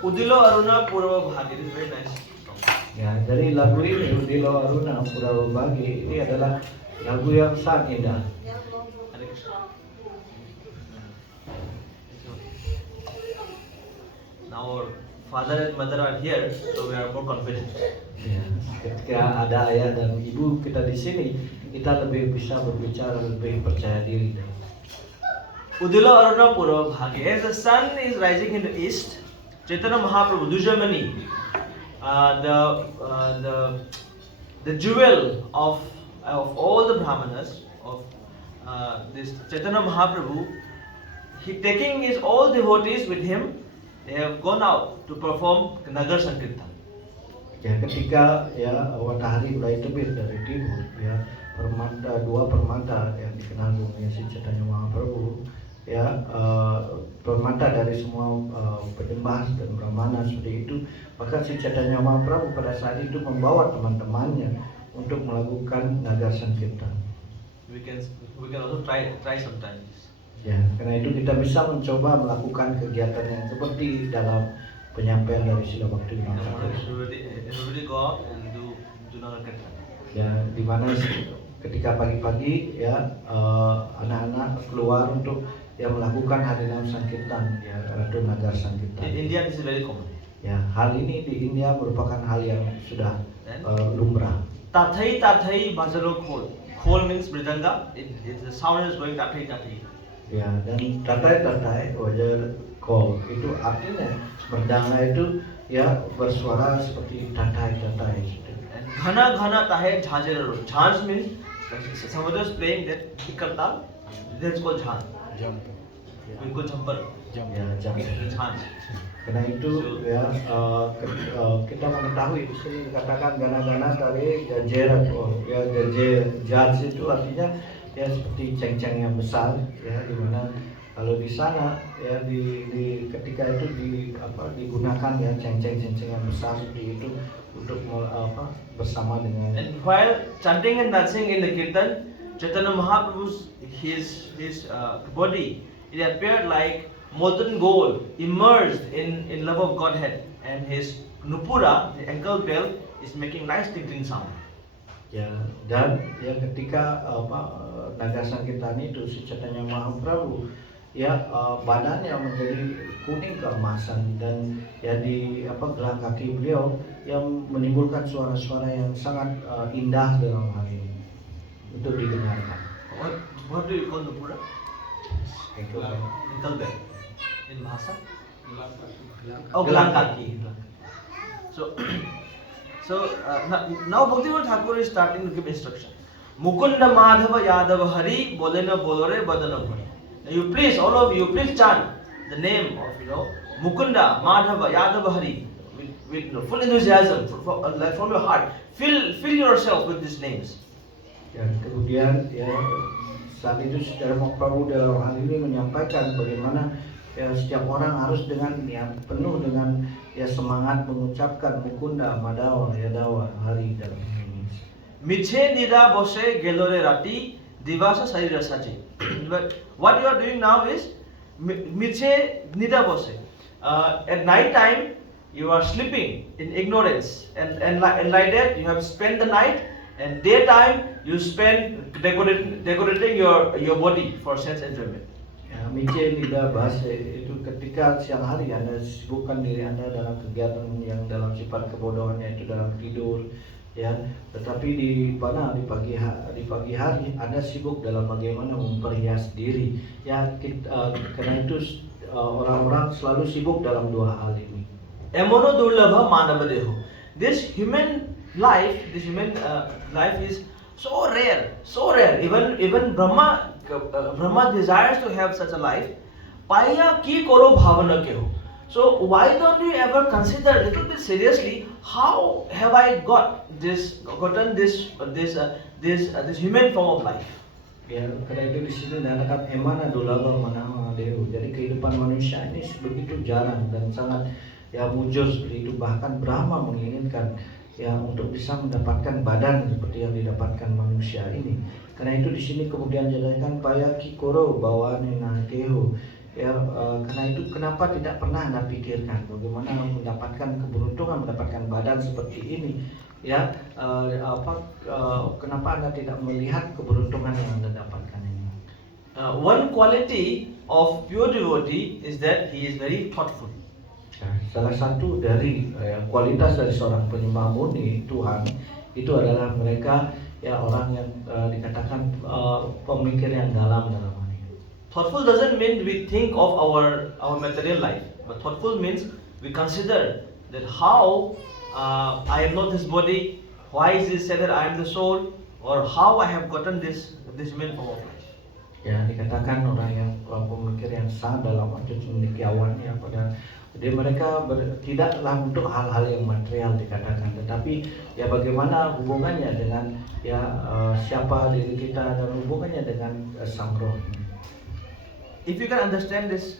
Udilo Aruna Purwa Bhagi. This is very nice song. Ya, dari lagu ini Udilo Aruna Purwa Bhagi ini adalah lagu yang sangat indah. Hare Krishna. Now our father and mother are here, so we are more confident. Ya, ketika ada ayah dan ibu kita di sini, kita lebih bisa berbicara, lebih percaya diri. Udilo Aruna Purva Bhage. As the sun is rising in the east, Chaitanya Mahaprabhu, Dujamani, the jewel of all the brahmanas of this Chaitanya Mahaprabhu, he taking his all devotees with him. They have gone out to perform Nagar Sankirtan. Ya, ketika ya matahari mulai terbit dari timur, ya dua permata yang dikenal dengan si Chaitanya Mahaprabhu, ya permata dari semua penyembah dan brahmana seperti itu, maka si Chaitanya Mahaprabhu pada saat itu membawa teman-temannya untuk melakukan Nagar Sankirtan. We can also try sometimes. Ya, karena itu kita bisa mencoba melakukan kegiatan yang seperti dalam penyampaian dari Srila Bhaktivinoda Thakur. Everybody go out and do Nagar Kirtan. Ya, di mana ketika pagi-pagi ya anak-anak keluar untuk melakukan hari naum sankirtan ya Ratu Nagar In Sankirtan. India, this is very common. Ya, hal ini di India merupakan hal yang sudah And lumrah. tathai tathai bajalo khol. Khol means mridanga. The sound is going tathai tathai. Ya, dan tatai-tatai wajar kol itu artinya merdanga itu ya bersuara seperti tatai-tatai. And ghana ghana tahe jhajero. Jhaj means somebody is playing that kartal. That's called jhaj. Bilkul jhamper. Ya, jam. Jhaj. Karena itu ya kita mengetahui di sini dikatakan gana-gana tadi gajer atau ya gajer judge itu artinya ya seperti ceng-ceng yang besar ya di mana kalau di sana ya di ketika itu digunakan ya ceng-ceng yang besar seperti itu untuk bersama dengan. And while chanting and dancing in the kirtan, Chaitanya Mahaprabhu's his body, it appeared like molten gold immersed in love of Godhead, and his nupura, the ankle belt, is making nice tinkling sound. Ya, dan ya ketika Naga Sankirtan itu si Chaitanya Mahaprabhu ya badannya menjadi kuning keemasan dan ya di gelang kaki beliau yang menimbulkan suara-suara yang sangat indah dalam hal ini untuk didengarkan. What do you call nupura? Itu Ankle belt in Bahasa? Oh, gelang kaki. So now Bhaktivinoda Thakur is starting to give instruction. Mukunda Madhava Yadava Hari Bolena Bolore Badana Bhari. Now you please, all of you, please chant the name of Mukunda Madhava Yadava Hari with full enthusiasm from your heart. Fill yourself with these names. Ya, kemudian ya saat itu Saudara Mahaprabhu dalam hal ini menyampaikan bagaimana ya setiap orang harus dengan niat penuh dengan ya semangat mengucapkan Mukunda Madhava Yadava Hari dalam ini. Miche nida bose gelore rati divasa sarira sache. But what you are doing now is miche nida bose. At night time you are sleeping in ignorance, and like that you have spent the night, and daytime you spend decorating your body for sense enjoyment. Ya, mice tidak bahasa itu ketika siang hari Anda sibukkan diri Anda dalam kegiatan yang dalam sifat kebodohan, yaitu dalam tidur ya, tetapi di pagi hari Anda sibuk dalam bagaimana memperhias diri ya. Karena itu orang-orang selalu sibuk dalam dua hal ini. Emono durlabha manava deho. This human life is so rare. Even Brahma desires to have such a life. Paya ki koro bhavana keho. So why don't you ever consider a little bit seriously, how have I gotten this human form of life? Ya, karena itu di sini dikatakan emana dolaba manama dehu. Jadi kehidupan manusia ini begitu jarang dan sangat ya mujur seperti itu. Bahkan Brahma menginginkan ya untuk bisa mendapatkan badan seperti yang didapatkan manusia ini. Karena itu di sini kemudian dikatakan paya kikoro bawane nakeho. Ya, karena itu kenapa tidak pernah Anda pikirkan bagaimana mendapatkan keberuntungan, mendapatkan badan seperti ini ya, kenapa Anda tidak melihat keberuntungan yang Anda dapatkan ini. One quality of pure devotee is that he is very thoughtful. Salah satu dari kualitas dari seorang penyembah murni Tuhan itu adalah mereka ya orang yang dikatakan pemikir yang dalam hal ini. Thoughtful doesn't mean we think of our material life, but thoughtful means we consider that how I am not this body, why is it said that I am the soul, or how I have gotten this human form of life. Ya, dikatakan orang yang pemikir yang sangat dalam atau cendekiawan ya, pada jadi mereka tidaklah untuk hal-hal yang material dikatakan, tetapi ya bagaimana hubungannya dengan ya siapa diri kita dan hubungannya dengan sang roh. If you can understand this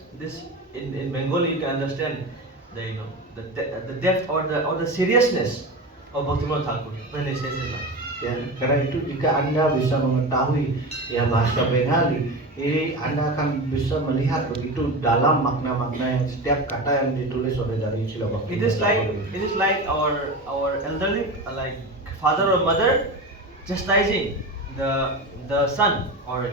in Bengali, you can understand the depth or the seriousness of Bhaktivinoda Thakur when he says it like. Ya, karena itu jika Anda bisa mengetahui ya bahasa Bengali, ini Anda akan bisa melihat begitu dalam makna-makna yang setiap kata yang ditulis oleh dari Srila Bhaktivinoda Thakur. It is like our elderly, like father or mother, chastising the son, or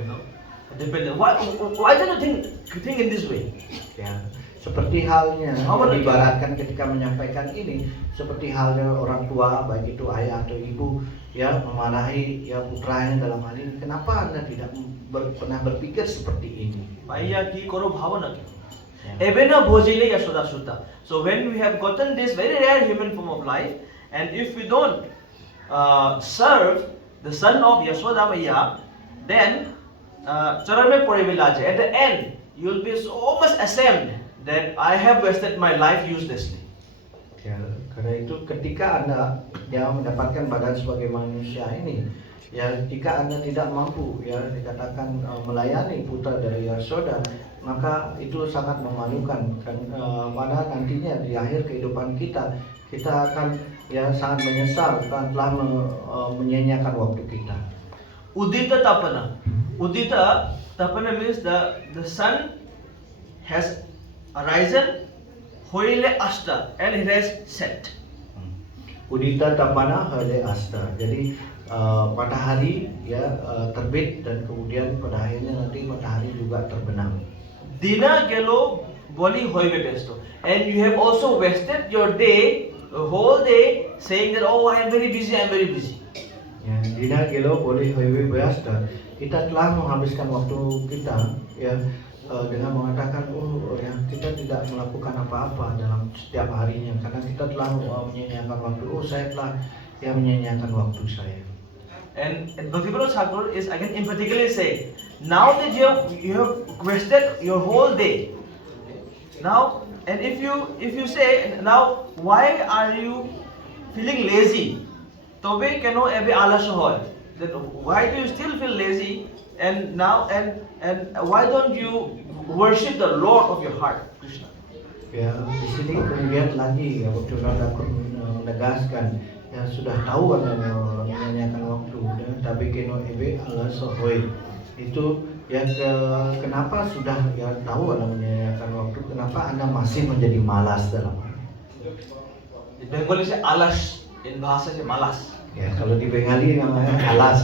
dependent. Why don't you think in this way? Ya, seperti halnya Sama lagi. diibaratkan ketika menyampaikan ini, seperti halnya orang tua, baik itu ayah atau ibu, ya memarahi ya putranya dalam hal ini. Kenapa Anda tidak pernah berpikir seperti ini? Bhaiya ki koro bhavana ki. Ya. Ebena bhojile Yashoda Sutta. So when we have gotten this very rare human form of life, and if we don't serve the son of Yashoda Maiya, then Charame Porivilaje, at the end, you will be so much ashamed that I have wasted my life uselessly. Ya, karena itu ketika Anda ya mendapatkan badan sebagai manusia ini, ya jika Anda tidak mampu ya dikatakan melayani putra dari Yashoda, maka itu sangat memalukan kan pada nantinya di akhir kehidupan kita akan ya sangat menyesal karena telah menyanyiakan waktu kita. Udita Tapana. Udita Tapana means the sun has arisen, Hoile Ashta, and it has set. Udita Tapana Hale Asta. Jadi matahari ya terbit dan kemudian pada akhirnya nanti matahari juga terbenam. Dina Gelo Boli Hoibe Besto. And you have also wasted your day, the whole day, saying that, oh, I am very busy, I am very busy. Ya, dina gelo boleh highway biasa. Kita telah menghabiskan waktu kita ya dengan mengatakan ya kita tidak melakukan apa-apa dalam setiap harinya karena kita telah menyanyiakan waktu. Saya telah ya menyanyiakan waktu saya. And Bhaktivinoda Thakur is again emphatically saying, now that you have wasted your whole day, now, and if you say, now why are you feeling lazy? Tobe keno ebe alasya hoy. Then why do you still feel lazy? And now and why don't you worship the Lord of your heart, Krishna? Ya, di sini kemudian lagi ya Bhaktivinoda Thakur menegaskan ya sudah tahu Anda menyanyiakan waktu dan tapi keno ebe alasya hoy. Itu ya kenapa sudah ya tahu Anda menyanyiakan waktu, kenapa Anda masih menjadi malas dalam hal? The Bengali say alas, in bahasa say malas. Ya, kalau di Bengali namanya alas,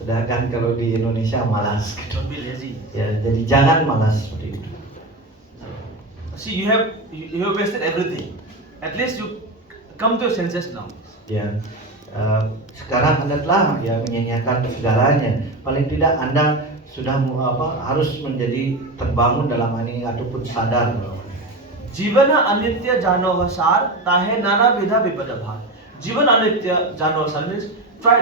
sedangkan kalau di Indonesia malas. Don't be lazy. Ya, jadi jangan malas seperti itu. See, you have wasted everything. At least you come to your senses now. Ya, sekarang Anda telah ya menyanyiakan segalanya. Paling tidak Anda sudah harus menjadi terbangun dalam ini ataupun sadar. Jivana anitya jano hasar tahe nana vidha vipada bha. Jivan anitya jano hasar means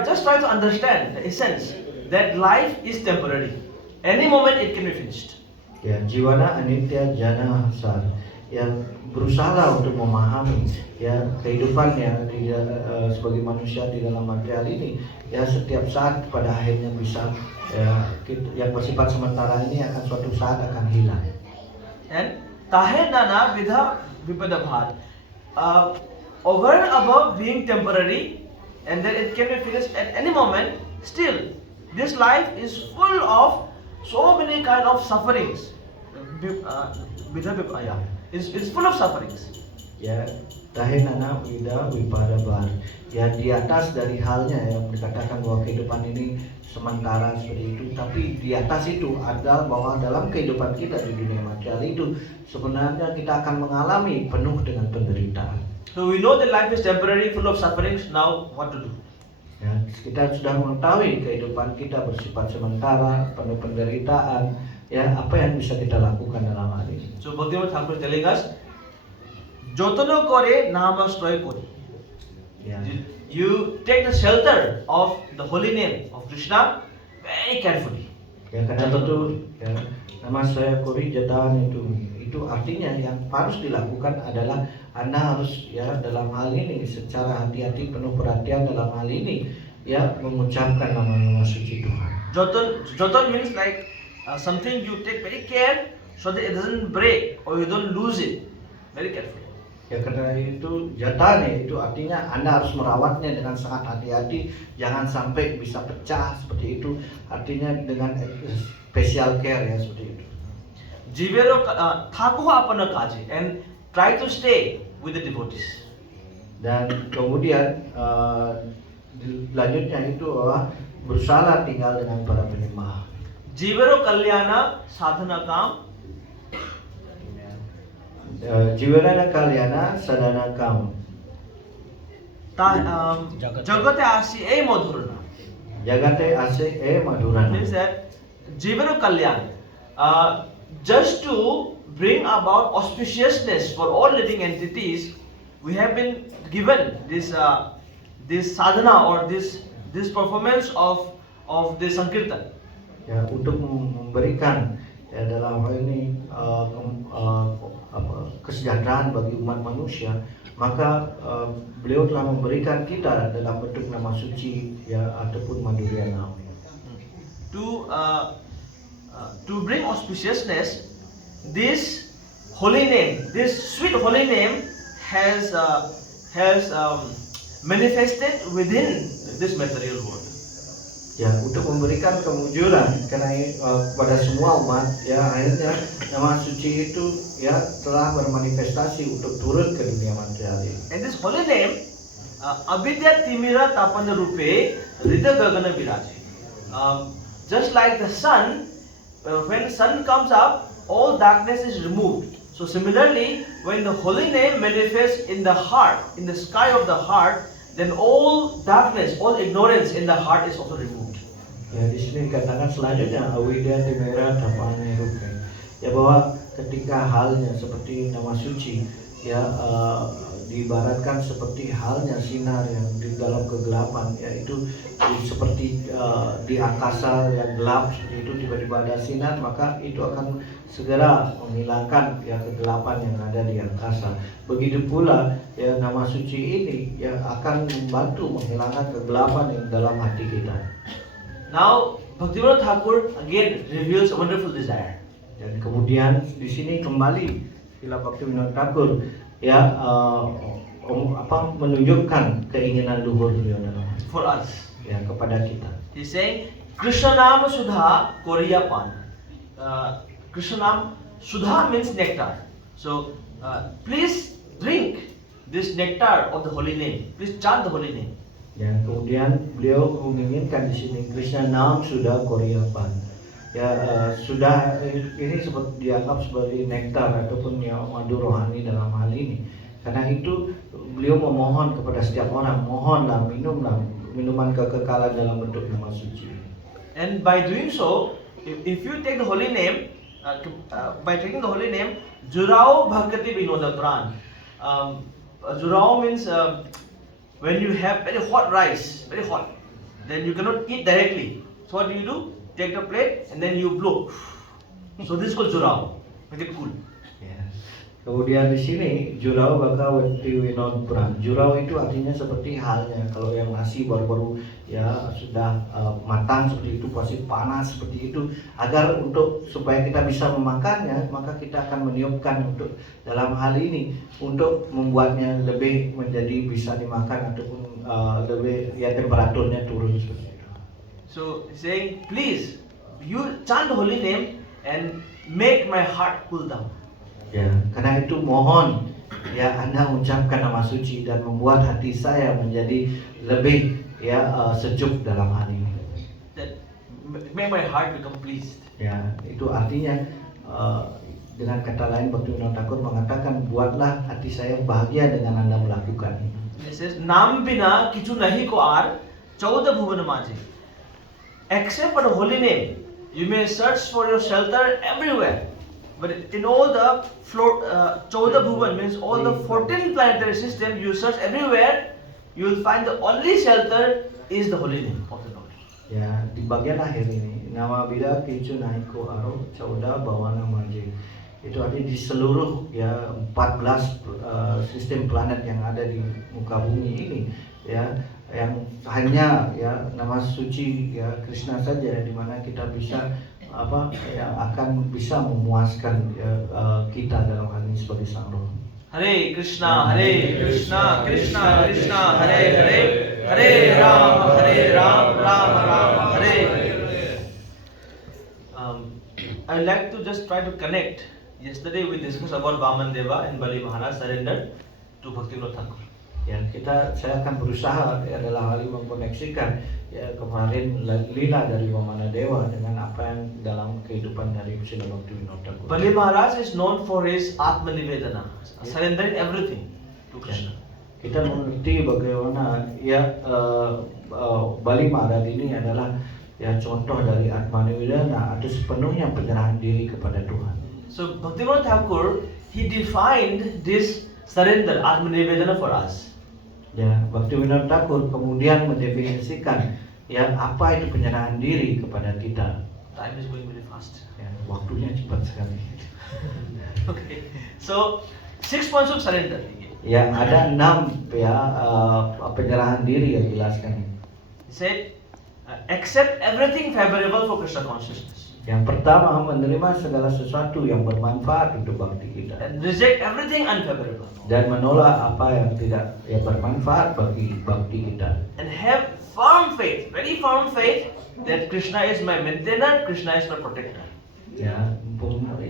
just try to understand the essence that life is temporary. Any moment it can be finished. Ya, jiwana anitya jana hasar. Ya, berusahalah untuk memahami ya kehidupan ya sebagai manusia di dalam material ini. Ya, setiap saat pada akhirnya bisa yang bersifat sementara ini akan suatu saat akan hilang. And tahe nana vidha vipada bha. Over and above being temporary, and then it can be finished at any moment. Still, this life is full of so many kind of sufferings. It's full of sufferings. Ya, tahe nana vida vipada bar. Ya, di atas dari halnya yang dikatakan bahwa kehidupan ini sementara seperti itu, tapi di atas itu ada bahwa dalam kehidupan kita di dunia material itu sebenarnya kita akan mengalami penuh dengan penderitaan. So we know that life is temporary, full of sufferings. Now what to do? Ya, kita sudah mengetahui kehidupan kita bersifat sementara, penuh penderitaan. Ya, apa yang bisa kita lakukan dalam hal ini? So Bhaktivinoda Thakur is telling us, jotono kore namastraya kore. Ya. You take the shelter of the holy name of Krishna very carefully. Ya, karena itu ya, nama saya Kori Jatan itu artinya yang harus dilakukan adalah Anda harus ya dalam hal ini secara hati-hati penuh perhatian dalam hal ini ya mengucapkan nama suci Tuhan. Joton means like something you take very care so that it doesn't break or you don't lose it. Very carefully. Ya, karena itu jatane itu artinya Anda harus merawatnya dengan sangat hati-hati, jangan sampai bisa pecah seperti itu. Artinya dengan special care ya seperti itu. Jivero thaku apana kaje and try to stay with the devotees. Dan kemudian lanjutnya itu berusaha tinggal dengan para penyembah. Jivero Kalyana Sadhana Kam. Jiwana kalyana sadana kam. Jagate Asi E Madhurana. Jagate ase madurana. Means that Jivero Kalyan, just to bring about auspiciousness for all living entities, we have been given this sadhana or this performance of the Sankirtan. Ya, untuk memberikan ya dalam hal ini kesejahteraan bagi umat manusia, maka beliau telah memberikan kita dalam bentuk nama suci ya ataupun maduriana. To bring auspiciousness, this holy name, this sweet holy name has manifested within this material world. Ya, untuk memberikan kemujuran karena pada semua umat ya, akhirnya nama suci itu ya telah bermanifestasi untuk turun ke dunia material ini. And this holy name, Avidya Timira Tapana Rupe Rida Gagana Viraje. Just like the sun, when the sun comes up, all darkness is removed. So similarly, when the holy name manifests in the heart, in the sky of the heart, then all darkness, all ignorance in the heart is also removed. Ya, di sini dikatakan selanjutnya Avidya Timira Tapana Rupe. Ya, bahwa ketika halnya seperti nama suci ya diibaratkan seperti halnya sinar yang di dalam kegelapan, yaitu seperti di angkasa yang gelap itu tiba-tiba ada sinar, maka itu akan segera menghilangkan ya kegelapan yang ada di angkasa. Begitu pula ya nama suci ini yang akan membantu menghilangkan kegelapan yang dalam hati kita. Now Bhaktivinoda Thakur again reveals a wonderful desire. Dan kemudian di sini kembali Srila Bhaktivinoda Thakur ya menunjukkan keinginan luhur beliau For us, ya kepada kita. he's saying Krishna Nama Sudha Koriya Pan. Krishna Nam Sudha means nectar. So please drink this nectar of the holy name. Please chant the holy name. Ya, kemudian beliau menginginkan di sini Krishna Nam Sudha Koriyapan. Ya, sudah ini seperti dianggap sebagai nektar ataupun ya madu rohani dalam hal ini. Karena itu beliau memohon kepada setiap orang, mohonlah minumlah minuman kekekalan dalam bentuk nama suci. And by doing so, if you take the holy name, by taking the holy name, Jurao Bhakti Vinoda Pran. Jurao means when you have very hot rice, very hot, then you cannot eat directly. So what do? Take the plate and then you blow. So this is called Jurao. Make it cool. Ya. Kemudian di sini Jurao Bhakti Vinod Pran. Jurao itu artinya seperti halnya kalau yang nasi baru-baru ya sudah matang seperti itu, pasti panas seperti itu. Agar supaya kita bisa memakannya, maka kita akan meniupkan untuk dalam hal ini untuk membuatnya lebih menjadi bisa dimakan ataupun lebih ya temperaturnya turun seperti itu. So saying, please, you chant the holy name and make my heart cool down. Ya, karena itu mohon ya Anda ucapkan nama suci dan membuat hati saya menjadi lebih ya sejuk dalam hal ini. That make my heart become pleased. Ya, itu artinya dengan kata lain Bhaktivinoda Thakur mengatakan buatlah hati saya bahagia dengan Anda melakukan ini. It says, Nam bina kichu nahi ko ar, chauda bhuvan maje. Except for the holy name, you may search for your shelter everywhere. But in all the Chauda Bhuvan means all the 14 planetary system, you search everywhere, you will find the only shelter is the holy name of the Lord. Ya, di bagian akhir ini nama bida kicu naiko aro Chauda bawana maje. Itu artinya di seluruh ya 14 sistem planet yang ada di muka bumi ini ya, yang hanya ya nama suci ya Krishna saja di mana kita bisa yang akan bisa memuaskan ya, kita dalam hal ini sebagai sang roh. Hare Krishna, Krishna Krishna, Hare Hare, Hare Ram, Ram Hare. I'd like to just try to connect. Yesterday we discussed about Vaman Deva and Bali Maharaj surrendered to Bhaktivinoda Thakur. Ya, saya akan berusaha ya, dalam hal ini mengkoneksikan ya kemarin lila dari Wamana Dewa dengan apa yang dalam kehidupan dari Srila Bhaktivinoda Thakur. Bali Maharaj is known for his Atma Nivedana, surrendering everything to Krishna. Kita mengerti bagaimana ya Bali Maharaj ini adalah ya contoh dari Atma Nivedana atau sepenuhnya penyerahan diri kepada Tuhan. So Bhaktivinoda Thakur, he defined this surrender, Atma Nivedana for us. Ya, Bhaktivinoda Thakur kemudian mendefinisikan ya apa itu penyerahan diri kepada kita. Time is going very fast. Ya, waktunya cepat sekali. Okay. So 6 points of surrender. Ya, ada 6 ya penyerahan diri yang dijelaskan. He said, accept everything favorable for Krishna consciousness. Yang pertama, menerima segala sesuatu yang bermanfaat untuk bakti kita And reject everything unfavorable. dan menolak apa yang tidak ya bermanfaat bagi bakti kita. And have firm faith, very firm faith that Krishna is my maintainer, Krishna is my protector. Ya,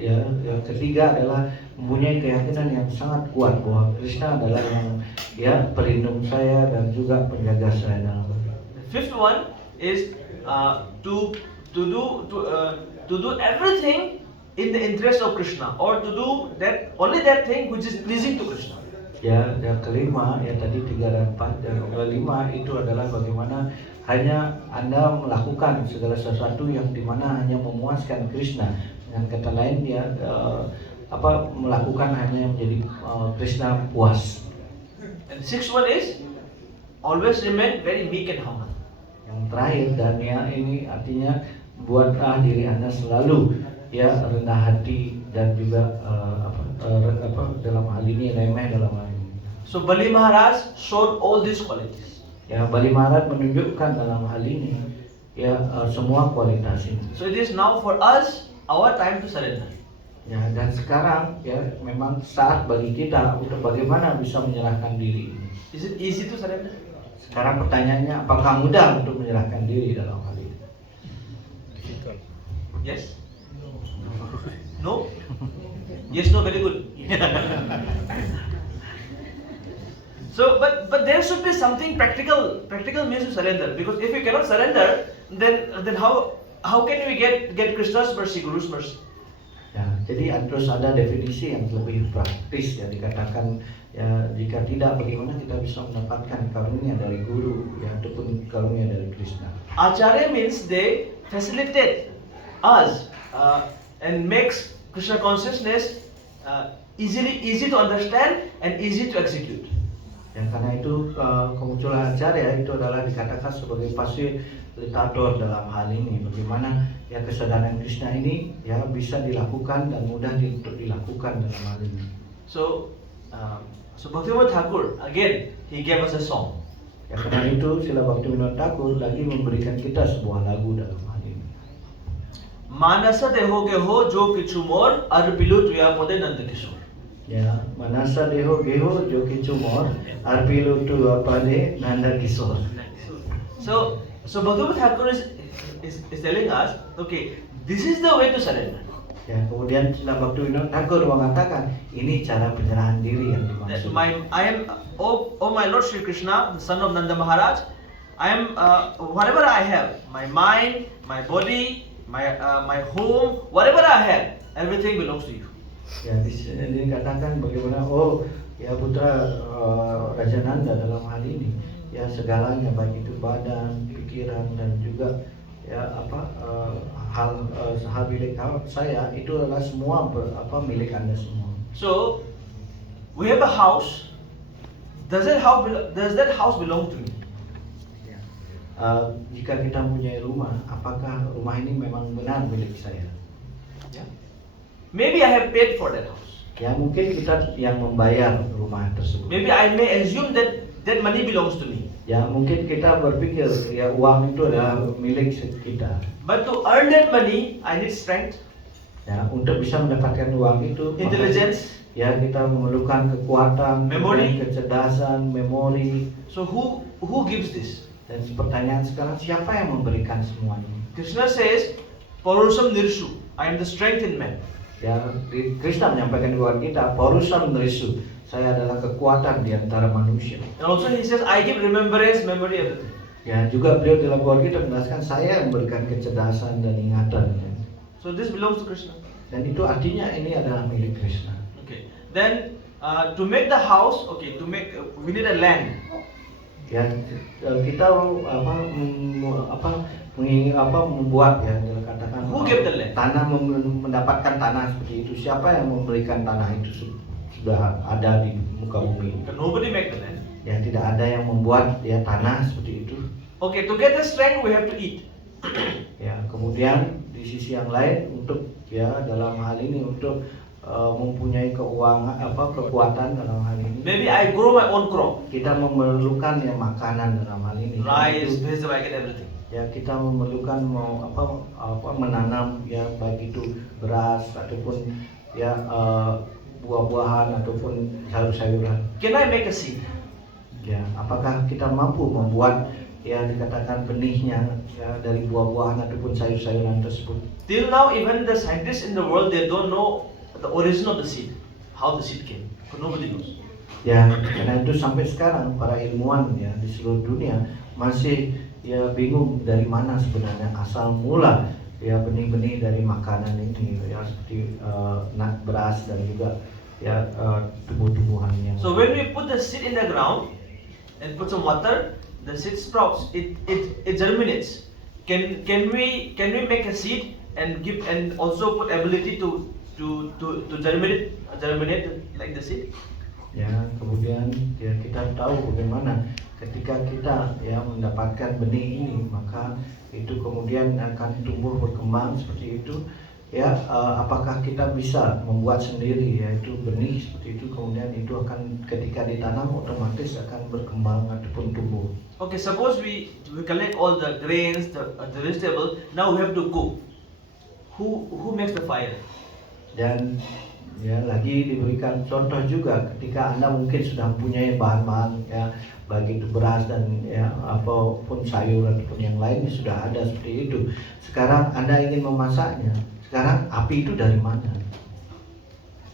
yang ketiga adalah mempunyai keyakinan yang sangat kuat bahwa Krishna adalah yang ya pelindung saya dan juga penjaga saya dalam hidup. The fifth one is to do everything in the interest of Krishna, or to do only that thing which is pleasing to Krishna. Ya, yang kelima ya tadi 3 dan 4 dan kelima itu adalah bagaimana hanya Anda melakukan segala sesuatu yang dimana hanya memuaskan Krishna. Dengan kata lain ya melakukan hanya yang menjadi Krishna puas. And the sixth one is always remain very meek and humble. Yang terakhir dan ya ini artinya buatlah diri Anda selalu ya rendah hati dan juga dalam hal ini remeh dalam hal ini. So Bali Maharaj showed all these qualities. Ya, Bali Maharaj menunjukkan dalam hal ini ya semua kualitas ini. So it is now for us our time to surrender. Ya, dan sekarang ya memang saat bagi kita untuk bagaimana bisa menyerahkan diri. Is it easy to surrender? Sekarang pertanyaannya, apakah mudah untuk menyerahkan diri dalam hal ini? Yes? No? Yes, no, very good. So, but there should be something practical means to surrender. Because if we cannot surrender, then how can we get Krishna's mercy, Guru's mercy? Ya, jadi terus ada definisi yang lebih praktis ya dikatakan ya jika tidak bagaimana kita bisa mendapatkan karunia dari guru ya ataupun karunia dari Krishna. Acharya means they facilitate us and makes Krishna consciousness easy to understand and easy to execute. Ya, karena itu kemunculan acarya itu adalah dikatakan sebagai fasilitator dalam hal ini. Bagaimana ya kesadaran Krishna ini ya bisa dilakukan dan mudah untuk dilakukan dalam hal ini. So Bhaktivinoda Thakur again he gave us a song. Ya, karena itu Srila Bhaktivinoda Thakur lagi memberikan kita sebuah lagu dalam hal ini. Manasa deho geho jo kichu mor arpilu tuya pode nanda kishore. Ya, manasa deho geho jo kichu mor arpilu tu apade nanda kisor. So Bhaktivinoda Thakur is telling us, okay, this is the way to surrender. Ya, kemudian Srila Bhaktivinoda Thakur mengatakan ini cara penyerahan diri yang That dimaksud. oh my Lord Sri Krishna, the son of Nanda Maharaj, I am whatever I have, my mind, my body, my home, whatever I have, everything belongs to you. Ya, di sini dikatakan bagaimana ya putra Raja Nanda dalam hal ini ya segalanya baik itu badan, pikiran dan juga ya hal milik saya itu adalah semua milik Anda semua. So we have a house. Does that house belong to me? Jika kita mempunyai rumah, apakah rumah ini memang benar milik saya? Yeah. Maybe I have paid for that house. Ya, mungkin kita yang membayar rumah tersebut. Maybe I may assume that money belongs to me. Ya, mungkin kita berpikir ya uang itu adalah milik kita. But to earn that money, I need strength, Ya, untuk bisa mendapatkan uang itu, intelligence. ya kita memerlukan kekuatan, Memory. kecerdasan, memori. So who gives this? Dan pertanyaan sekarang, siapa yang memberikan semuanya? Krishna says, Paurusam Nirshu, I am the strength in man. Ya, Krishna menyampaikan kepada kita, Paurusam Nrisu, saya adalah kekuatan di antara manusia. And also he says, I give remembrance, memory, everything. Ya, juga beliau dalam doa kita menjelaskan saya yang memberikan kecerdasan dan ingatan. Ya. So this belongs to Krishna. Dan itu artinya ini adalah milik Krishna. Okay. Then to make the house, okay, we need a land. Ya, kita membuat ya, katakan Who gave the land? tanah mendapatkan tanah seperti itu. Siapa yang memberikan tanah itu sudah ada di muka bumi. But nobody make the land. Ya, tidak ada yang membuat ya tanah seperti itu. Okay, to get the strength we have to eat. Ya, kemudian di sisi yang lain untuk ya dalam hal ini untuk mempunyai kekuatan dalam hal ini. Maybe I grow my own crop. Kita memerlukan ya makanan dalam hal ini. Rice, Itu, vegetable, I get everything. ya kita memerlukan menanam ya baik itu beras ataupun ya buah-buahan ataupun sayur-sayuran. Can I make a seed? Ya, apakah kita mampu membuat ya dikatakan benihnya ya dari buah-buahan ataupun sayur-sayuran tersebut? Till now, even the scientists in the world, they don't know the origin of the seed, how the seed came. Nobody knows. Ya, karena itu sampai sekarang para ilmuwan ya di seluruh dunia masih ya bingung dari mana sebenarnya asal mula ya benih-benih dari makanan ini ya seperti beras dan juga ya tumbuh-tumbuhannya. So when we put the seed in the ground and put some water, the seed sprouts. It germinates. Can we make a seed and also put ability to germinate like the seed? Ya, kemudian ya kita tahu bagaimana ketika kita ya mendapatkan benih ini maka itu kemudian akan tumbuh berkembang seperti itu ya. Apakah kita bisa membuat sendiri yaitu benih seperti itu, kemudian itu akan ketika ditanam otomatis akan berkembang ataupun tumbuh. Okay, suppose we collect all the grains, the vegetables. Now we have to cook. Who makes the fire? Dan ya lagi diberikan contoh juga ketika Anda mungkin sudah mempunyai bahan-bahan ya baik itu beras dan ya apapun sayur ataupun yang lainnya sudah ada seperti itu. Sekarang Anda ingin memasaknya. Sekarang api itu dari mana?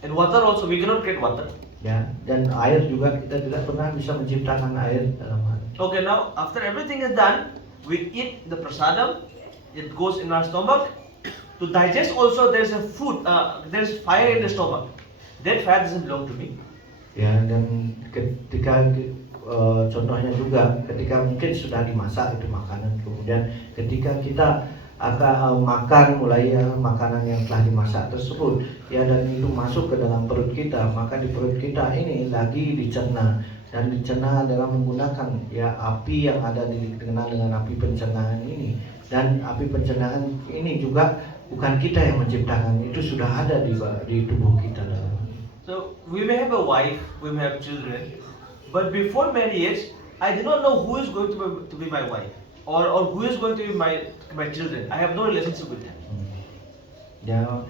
And water also, we cannot create water. Ya, dan air juga kita tidak pernah bisa menciptakan air dalam hal. Okay, now after everything is done, we eat the prasadam. It goes in our stomach. To digest also, there's a food. There's fire in the stomach. That fire doesn't belong to me. Ya, dan ketika contohnya juga ketika mungkin sudah dimasak itu makanan, kemudian ketika kita akan makan mulai makanan yang telah dimasak tersebut ya dan itu masuk ke dalam perut kita, maka di perut kita ini lagi dicerna dan dicerna adalah menggunakan ya api yang ada dikenal dengan api pencernaan ini. Dan api pencernaan ini juga bukan kita yang menciptakan, itu sudah ada di tubuh kita dalam. So we may have a wife, we may have children, but before marriage, I do not know who is going to be my wife or who is going to be my children. I have no relationship with them. Ya,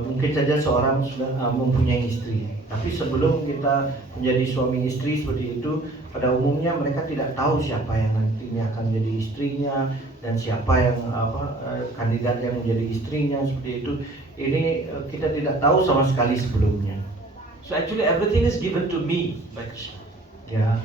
mungkin saja seorang sudah mempunyai istri, tapi sebelum kita menjadi suami istri seperti itu, pada umumnya mereka tidak tahu siapa yang nantinya akan menjadi istrinya dan siapa yang kandidat yang menjadi istrinya seperti itu. Ini kita tidak tahu sama sekali sebelumnya. So actually everything is given to me by Krishna. Ya,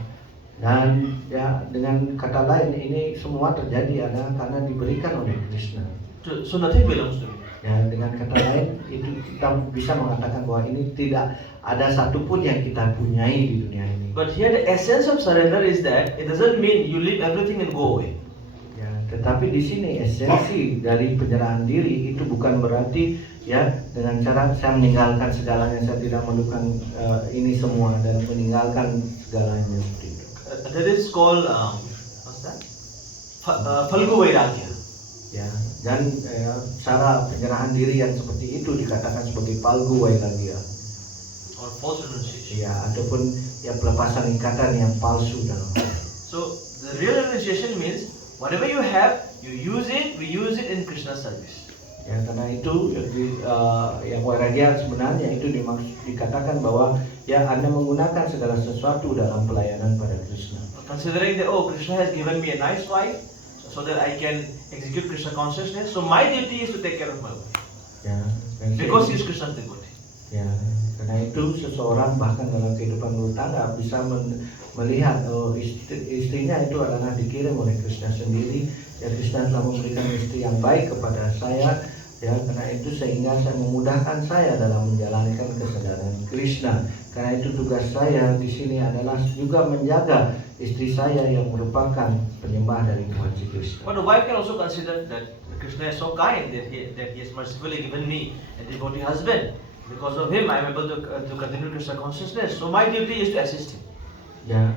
dan ya dengan kata lain ini semua terjadi adalah karena diberikan oleh Krishna. So nothing belongs to me. Ya, dengan kata lain itu kita bisa mengatakan bahwa ini tidak ada satupun yang kita punyai di dunia ini. But here the essence of surrender is that it doesn't mean you leave everything and go away. Ya, tetapi di sini esensi dari penyerahan diri itu bukan berarti ya dengan cara saya meninggalkan segalanya, saya tidak memerlukan ini semua dan meninggalkan segalanya seperti itu. That is called what's that? Falgu Vairagya. Ya, dan cara penyerahan diri yang seperti itu dikatakan sebagai Falgu Vairagya. Or false renunciation. Ya, ataupun ya pelepasan ikatan yang palsu dalam. So the real renunciation means whatever you have, you use it, we use it in Krishna's service. Ya, karena itu yang Vairagya sebenarnya itu dikatakan bahwa ya Anda menggunakan segala sesuatu dalam pelayanan pada Krishna. Considering that Krishna has given me a nice wife, so that I can execute Krishna consciousness, so my duty is to take care of my wife. Ya, Because he is Krishna's devotee. Ya, Karena itu seseorang bahkan dalam kehidupan rumah tangga bisa melihat istrinya itu adalah dikirim oleh Krishna sendiri. Ya, Krishna telah memberikan istri yang baik kepada saya. Ya, karena itu sehingga saya memudahkan saya dalam menjalankan kesadaran Krishna. Karena itu tugas saya di sini adalah juga menjaga istri saya yang merupakan penyembah dari Tuhan Yesus Kristus. But the wife can also consider that Krishna is so kind that he has mercifully given me a devotee husband. Because of him, I am able to continue Krishna consciousness. So my duty is to assist him. Ya,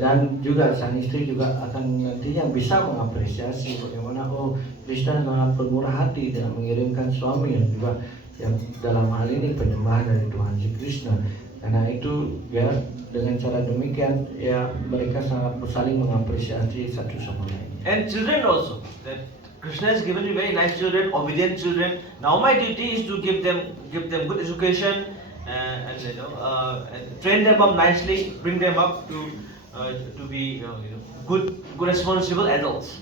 dan juga sang istri juga akan nantinya bisa mengapresiasi bagaimana Krishna sangat bermurah hati dan mengirimkan suami yang juga yang dalam hal ini penyembah dari Tuhan Yesus Krishna. Karena itu ya dengan cara demikian ya mereka sangat saling mengapresiasi satu sama lain. And children also, that Krishna has given me very nice children, obedient children. Now my duty is to give them good education and train them up nicely, bring them up to be good responsible adults.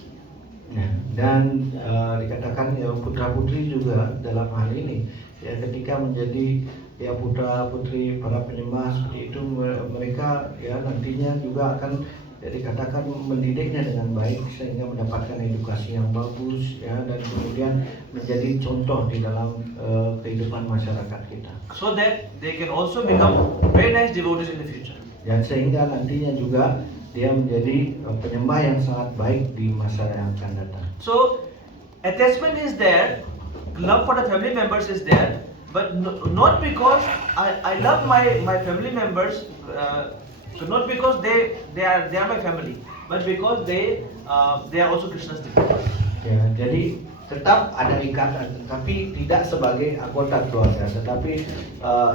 Nah, dan dikatakan ya putra putri juga dalam hal ini ya ketika menjadi ya putra putri para penyembah seperti itu mereka ya nantinya juga akan ya, dikatakan mendidiknya dengan baik sehingga mendapatkan edukasi yang bagus ya dan kemudian menjadi contoh di dalam kehidupan masyarakat kita. So that they can also become very nice devotees in the future. Dan sehingga nantinya juga dia menjadi penyembah yang sangat baik di masa yang akan datang. So attachment is there, love for the family members is there, but not because I love my family members, not because they are my family, but because they are also Krishna's devotees. Ya, jadi tetap ada ikatan, tapi tidak sebagai anggota keluarga, tetapi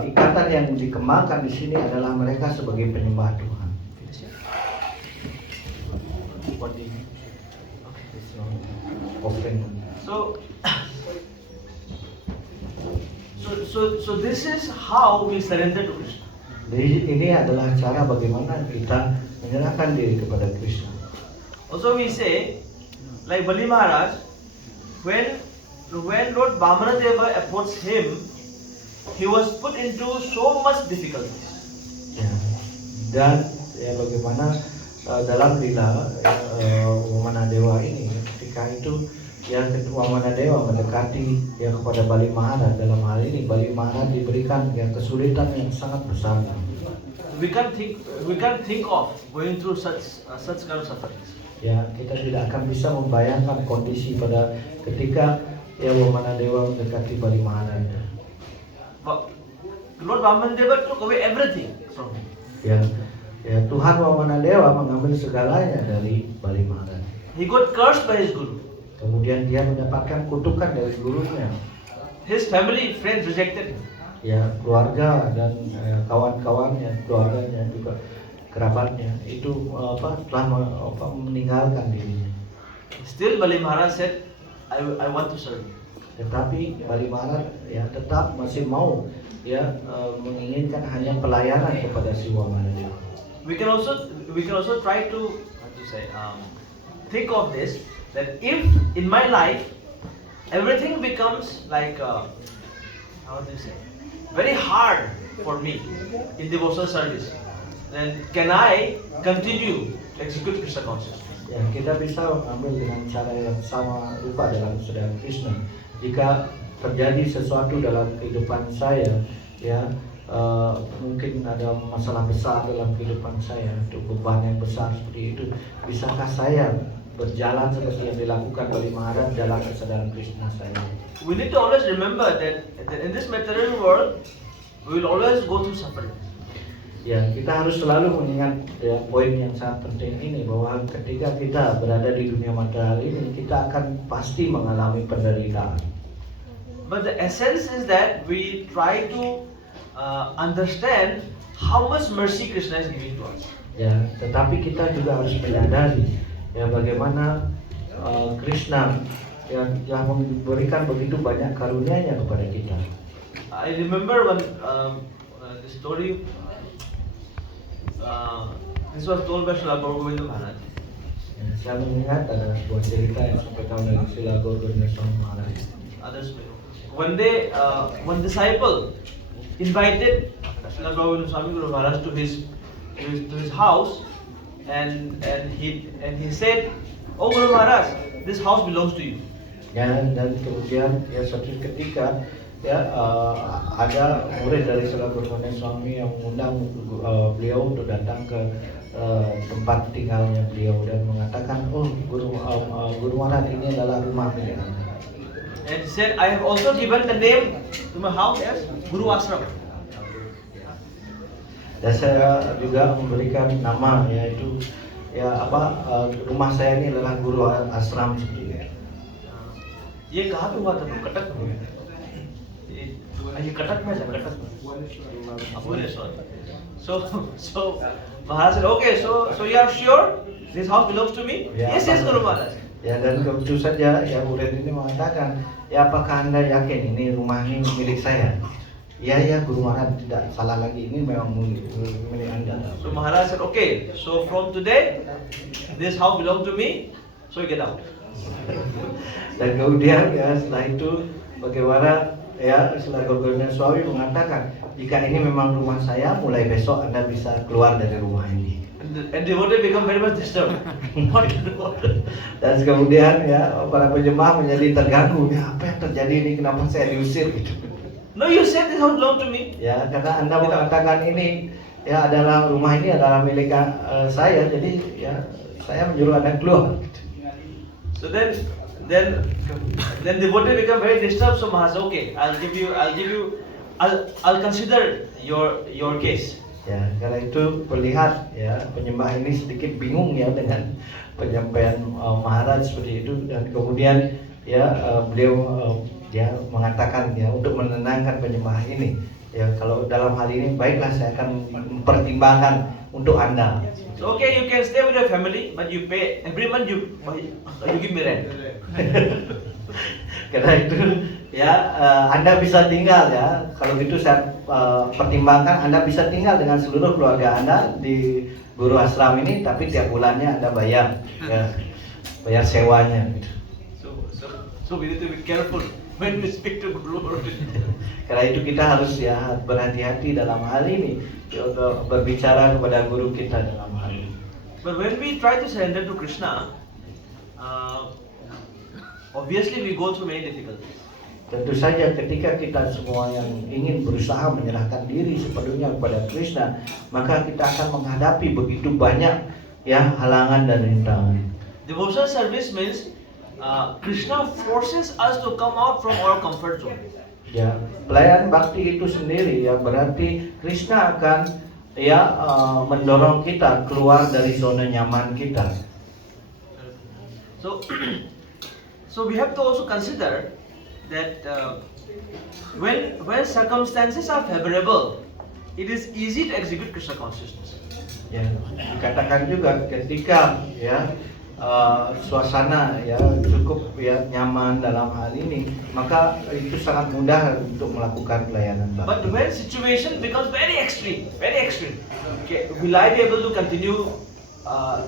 ikatan yang dikembangkan di sini adalah mereka sebagai penyembah Tuhan. What do you mean? Okay. So this is how we surrender to Krishna. Jadi ini adalah cara bagaimana kita menyerahkan diri kepada Krishna. Also we say, like Bali Maharaj, when Lord Vamanadeva approached him, he was put into so much difficulties. Ya. Dan ya bagaimana dalam lila Wamanadewa ini ketika itu ya Wamanadewa mendekati ya kepada Bali Maharaj, dalam hal ini Bali Maharaj diberikan ya kesulitan yang sangat besar. We can't think of going through such kind of sufferings. Ya, kita tidak akan bisa membayangkan kondisi pada ketika ya Wamanadewa mendekati Bali Maharaj. But Lord Vamanadeva took away everything from him. Ya Tuhan Wamanadewa mengambil segalanya dari Bali Maharaj. He got cursed by his guru. Kemudian dia mendapatkan kutukan dari gurunya. His family, friends rejected him. Ya, keluarga dan kawan-kawannya, keluarganya juga kerabatnya itu telah meninggalkan dirinya. Still Bali Maharaj said, I want to serve you. Tetapi Bali Maharaj ya tetap masih mau ya menginginkan hanya pelayanan kepada si Wamanadewa. We can also try to think of this, that if in my life everything becomes like very hard for me in devotional service, then can I continue to execute Krishna consciousness? Ya, kita bisa ambil dengan cara yang sama rupa dalam kesadaran Krishna. Jika terjadi sesuatu dalam kehidupan saya, ya mungkin ada masalah besar dalam kehidupan saya, itu beban yang besar seperti itu, bisakah saya berjalan seperti yang dilakukan Bali Maharaj dalam kesadaran Krishna saya? We need to always remember that in this material world, we will always go through suffering. Ya, kita harus selalu mengingat ya, poin yang sangat penting ini, bahwa ketika kita berada di dunia material ini, kita akan pasti mengalami penderitaan. But the essence is that we try to understand how much mercy Krishna is giving to us. Ya, tetapi kita juga harus menyadari ya bagaimana Krishna yang telah memberikan begitu banyak karunia-Nya kepada kita. I remember when the story this was told by Srila Gaur Govinda Maharaj. Ya, saya mengingat ada sebuah cerita yang disampaikan oleh Srila Gaur Govinda Maharaj. Others may know. One day, one disciple invited Srila Govinda Swami Guru Maharaj to his house, and he said, "Oh Guru Maharaj, this house belongs to you." Ya, dan kemudian ya suatu ketika ya ada murid dari Srila Gurumana Swami yang mengundang beliau untuk datang ke tempat tinggalnya beliau dan mengatakan, oh Guru Maharaj, ini adalah rumah milik Anda. And he said, "I have also given the name to my house as Guru Ashram." Dan saya juga memberikan nama, yaitu rumah saya ini adalah Guru Ashram seperti itu. ये कहाँ पे हुआ था? कटक में। ये कटक में है, कटक में। Bhubaneswar. So Maharaj said, "Okay, so you are sure this house belongs to me?" Ya, Yes, Guru Maharaj. Ya, dan tentu saja ya murid ini mengatakan, ya apakah Anda yakin ini rumah ini milik saya? Ya Guru Maharaj, tidak salah lagi, ini memang milik Anda. So Maharaj said, "Okay, so from today this house belongs to me, so you get out." Dan kemudian ya setelah itu bagaimana ya Srila Gurumana Swami mengatakan, jika ini memang rumah saya, mulai besok Anda bisa keluar dari rumah ini. And devotee become very much disturbed. What? Dan kemudian ya para penjemaah menjadi terganggu, ya apa yang terjadi ini, kenapa saya diusir gitu. No, you said this house belongs to me. Ya karena Anda mengatakan ini ya adalah rumah ini adalah milik saya, jadi ya saya menyuruh Anda keluar. So then devotee become very disturbed. So Maharaj, "Okay, I'll consider your case." Ya, karena itu melihat ya penyembah ini sedikit bingung ya dengan penyampaian Maharaj seperti itu, dan kemudian ya beliau dia mengatakan ya untuk menenangkan penyembah ini, ya kalau dalam hal ini baiklah saya akan mempertimbangkan untuk Anda. So okay, you can stay with your family, but you pay every month. You give me rent. Karena itu ya Anda bisa tinggal ya, kalau gitu saya pertimbangkan Anda bisa tinggal dengan seluruh keluarga Anda di Guru Ashram ini, tapi tiap bulannya Anda bayar ya, bayar sewanya gitu. So we need to be careful when we speak to Guru. Karena itu kita harus ya berhati-hati dalam hal ini ya, untuk berbicara kepada guru kita dalam hal ini. But when we try to surrender to Krishna, obviously we go through many difficulties. Tentu saja ketika kita semua yang ingin berusaha menyerahkan diri sepenuhnya kepada Krishna, maka kita akan menghadapi begitu banyak ya halangan dan rintangan. Devotional service means Krishna forces us to come out from our comfort zone. Ya, pelayanan bakti itu sendiri ya berarti Krishna akan ya mendorong kita keluar dari zona nyaman kita. So we have to also consider that when circumstances are favorable, it is easy to execute Krishna consciousness. Ya, dikatakan juga ketika ya suasana ya cukup ya nyaman dalam hal ini, maka itu sangat mudah untuk melakukan pelayanan bakti. But when situation becomes very extreme, okay, will I be able to continue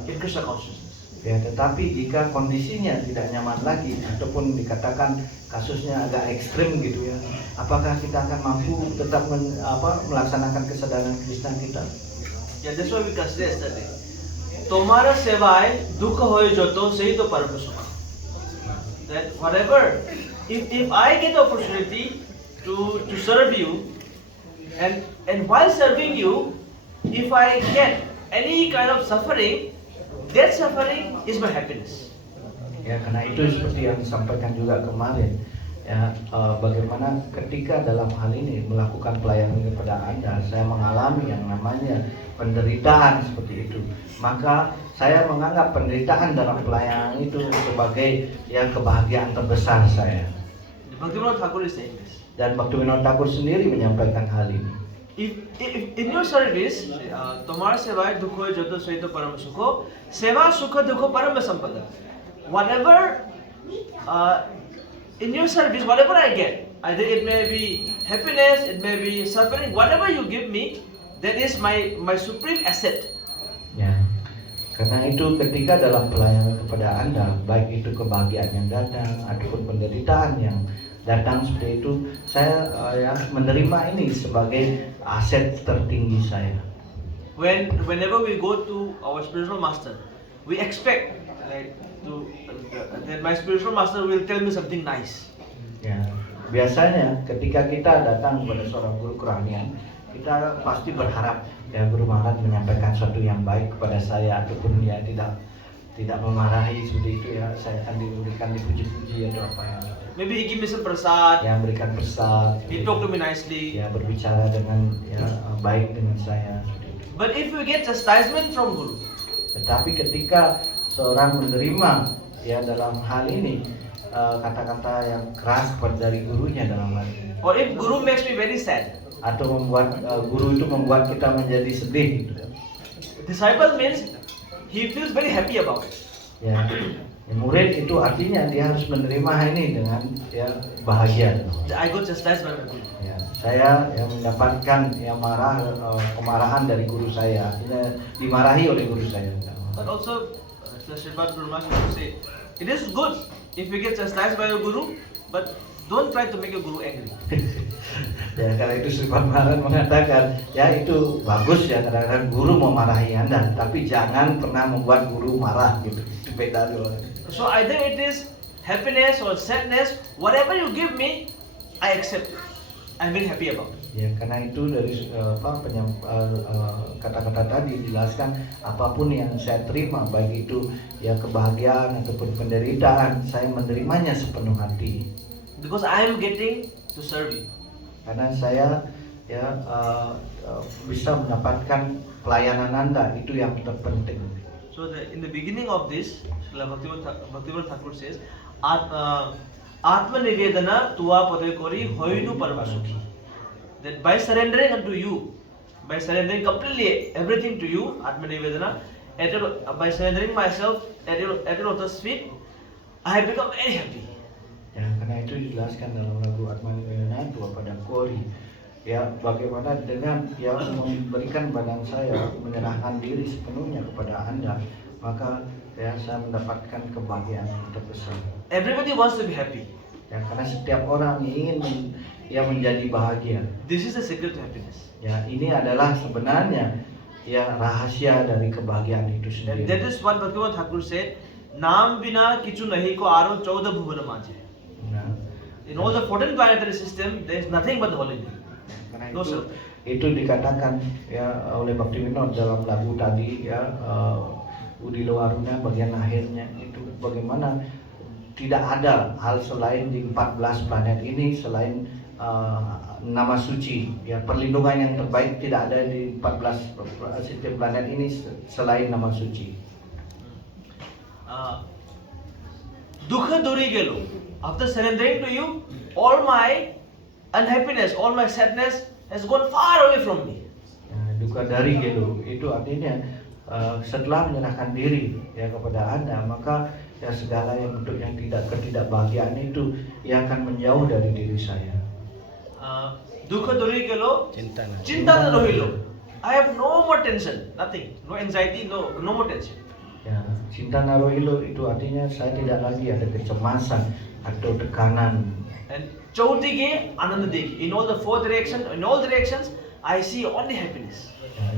in Krishna consciousness? Ya, tetapi jika kondisinya tidak nyaman lagi ataupun dikatakan kasusnya agak ekstrim gitu ya, apakah kita akan mampu tetap melaksanakan kesadaran Krishna kita? Yeah, that's why we consider yesterday. Tomara sevaay dukha hoy joto sehi to param sukha. That whatever, if I get the opportunity to serve you, and while serving you, if I get any kind of suffering, that suffering is my happiness. Ya, karena itu seperti yang disampaikan juga kemarin ya, bagaimana ketika dalam hal ini melakukan pelayanan kepada Anda, saya mengalami yang namanya penderitaan seperti itu, maka saya menganggap penderitaan dalam pelayanan itu sebagai yang kebahagiaan terbesar saya. Bhaktivinoda Thakur is saying this. Dan Bhaktivinoda Thakur sendiri menyampaikan hal ini. If in your service, tomar sevaay dukho joto sehi to param sukho, seva sukha dukho param sampada. Whatever in your service, whatever I get, either it may be happiness, it may be suffering, whatever you give me, that is my supreme asset. Ya, karena itu ketika dalam pelayanan kepada Anda, baik itu kebahagiaan yang datang ataupun penderitaan yang datang seperti itu, saya ya menerima ini sebagai aset tertinggi saya. Whenever we go to our spiritual master, we expect like that my spiritual master will tell me something nice. Ya, biasanya ketika kita datang kepada seorang guru kerohanian, kita pasti berharap ya Guru Maharaj menyampaikan sesuatu yang baik kepada saya, ataupun ya tidak memarahi seperti itu ya, saya akan diberikan dipuji-puji atau apa ya. Maybe he give me some prasad. Yang berikan pesan, He talk to me nicely. ya berbicara dengan ya baik dengan saya seperti itu. But if we get chastisement from Guru, Tetapi ketika seorang menerima ya dalam hal ini kata-kata yang keras dari gurunya dalam hal ini, or if Guru makes me very sad, atau membuat guru itu membuat kita menjadi sedih gitu. disciple means he feels very happy about it. Ya, murid itu artinya dia harus menerima ini dengan ya bahagia. I got chastised by my Guru. Ya, saya yang mendapatkan yang kemarahan dari guru saya, artinya dimarahi oleh guru saya. But also, Sripad Guru Maharaj used to say, it is good if we get chastised by your Guru, but don't try to make your Guru angry. Ya, karena itu Sri Pak Maharaj mengatakan, ya itu bagus ya kadang-kadang guru memarahi Anda, tapi jangan pernah membuat guru marah gitu. Itu beda dulu. So either it is happiness or sadness, whatever you give me, I accept it. I'm very happy about it. Ya, karena itu dari kata-kata tadi dijelaskan, apapun yang saya terima, baik itu ya kebahagiaan ataupun penderitaan, saya menerimanya sepenuh hati. Because I am getting to serve you. Karena saya ya bisa mendapatkan pelayanan Anda, itu yang terpenting. So in the beginning of this, Srila Bhaktivinoda Thakur says, Atma Nivedana Tua Pade Kori Hoinu Parmasukhi. That by surrendering unto you, by surrendering completely everything to you, Atma Nivedana, by surrendering myself at your lotus feet, I have become very happy. Ya, karena itu dijelaskan dalam lagu Atma Nivedana Tua Pada Kori. Ya, bagaimana dengan ya memberikan badan saya, menyerahkan diri sepenuhnya kepada Anda, maka ya saya mendapatkan kebahagiaan yang terbesar. Everybody wants to be happy. Ya, karena setiap orang ingin menjadi bahagia. This is the secret to happiness. Ya, ini adalah sebenarnya ya rahasia dari kebahagiaan itu And sendiri. that is what Bhaktivinoda Thakur said, Naam bina kichu nahi ko aro 14 bhuvana maje. Nah, In all the 14 planetary system, there is nothing but the Holy Name. karena No, sir. itu dikatakan ya oleh Bhaktivinoda dalam lagu tadi ya Udilo Waruna bagian akhirnya itu bagaimana tidak ada hal selain di 14 planet ini selain nama suci ya, perlindungan yang terbaik tidak ada di 14 sistem planet ini selain nama suci. Dukha duri gelo. After surrendering to you, all my unhappiness, all my sadness has gone far away from me. Duka dari gelo itu artinya setelah menyerahkan diri ya kepada Anda, maka ya segala yang bentuk yang ketidakbahagiaan itu ia akan menjauh dari diri saya. Dukha duri gelo, cinta na rohilo. I have no more tension, nothing, no anxiety, no more tension. Ya, cinta narohilo itu artinya saya tidak lagi ada kecemasan atau tekanan. And chaudige ananda degi. In all the four directions, in all directions, I see only happiness.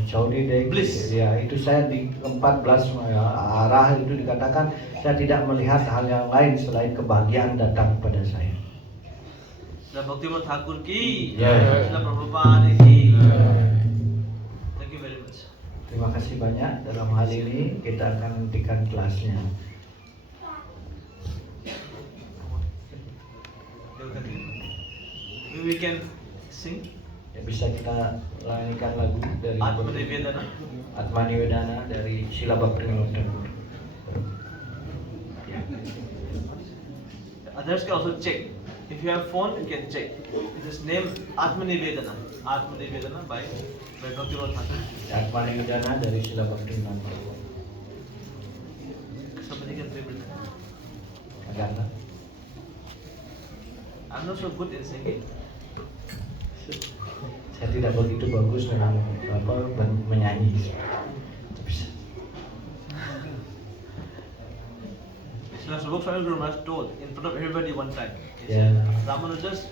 Chaudi dek, Bliss. ya itu saya di 14 ya, arah itu dikatakan saya tidak melihat hal yang lain selain kebahagiaan datang kepada saya. Srila Bhaktivinoda Thakur ki, Yeah. Srila Prabhupada ki. Thank you very much. Terima kasih banyak. Dalam hal ini kita akan hentikan kelasnya. We can sing Ya, bisa kita lanjutkan lagu dari Atma Nivedana. Atma Nivedana dari Srila Bhaktivinoda Thakur. Ya. Others can also check. If you have phone, you can check. It is named Atma Nivedana. Atma Nivedana by Bhaktivinoda Thakur. Atma Nivedana dari Srila Bhaktivinoda Thakur. Somebody can play with that. Agak I'm not so good in singing. saya tidak begitu bagus dalam menyanyi. Srila Subhakshami Guru Maharaj told in front of everybody one time. Yeah. Ramanuja's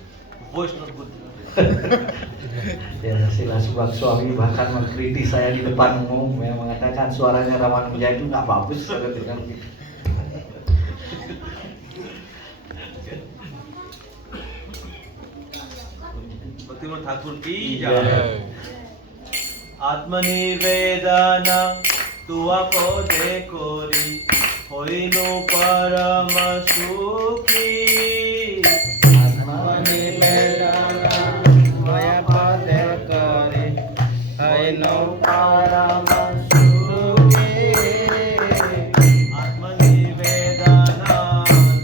voice not good. Ya, sila sebuah suami bahkan mengkritik saya di depan umum yang mengatakan suaranya Ramanuja itu nggak bagus. Saya bilang gitu. Bhaktivinoda Thakur ki Yeah. jai. Atmanivedana tuako dekori hoinu parama sukhi. Atmanivedana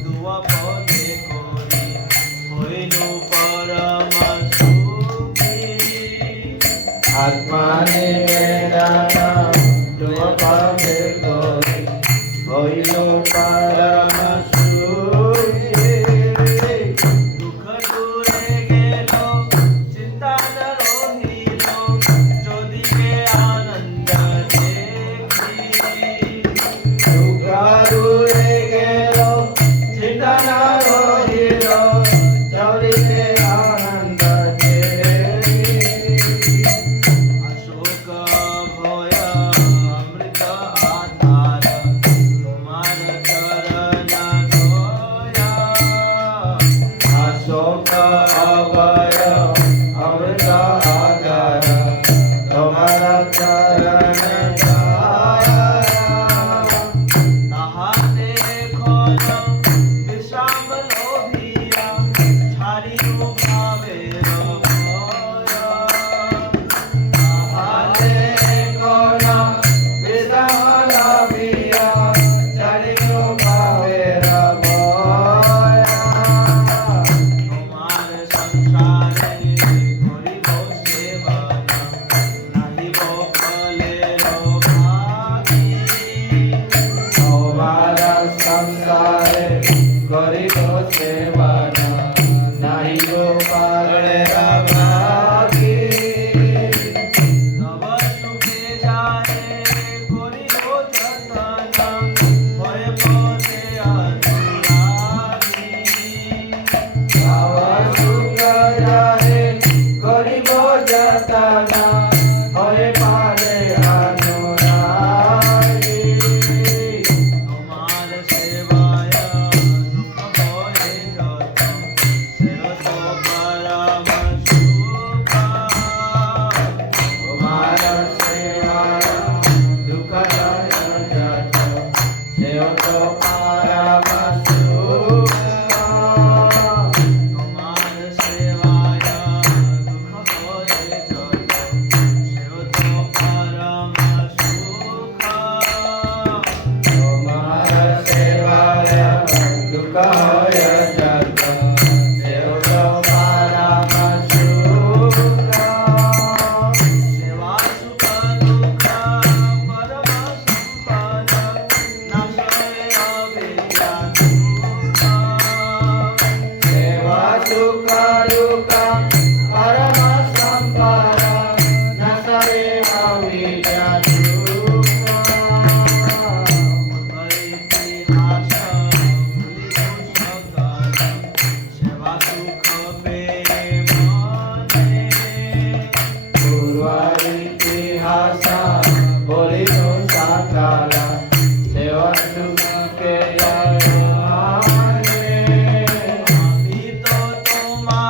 tuako dekori hoinu parama sukhi. Atmanivedana dua pabekori hoilo parama sukhi. Dukha dure gelo chinta na rohilo jodi ke ananda dekhi. Duka dure gelo cinta na rohilo jodi ke ananda devi. Ashoka bhoya amrita adhara tumar charana goya. Asoka abaya amrita agara tomara charana jaya. Nahate khona visham lobhiya chhari bhave rabhoya. Ate kona visamana viya charino bhavera boya. Tomar samsare koribo sevana nahi bo phale robhagi. Tomara samsare koribo sevana nahi gopale rabhagi. Tava sukhe jaye koribo jatana hoye pode anuragi. Tava sukha jahe koribo jatana hoye pale anuragi. Tomar sevaya dukha hoye jata sevato parama sukha. Tomara sevaya dukha jaya jata sevato parama sukha. Tomar sevaya dukha hoye jata sevato parama sukha. Tomara sevaya dukha hoya jata sevato parama sukha. Seva sukha dukha parama sampada nasaya avidya dukha. Seva sukha dukha parama sampara nasare avidya dukha. Itihasa bhuliyo sakala seva sukha premane. Purva itihasa bolino sakala seva sukha ke yayane. Amito tomar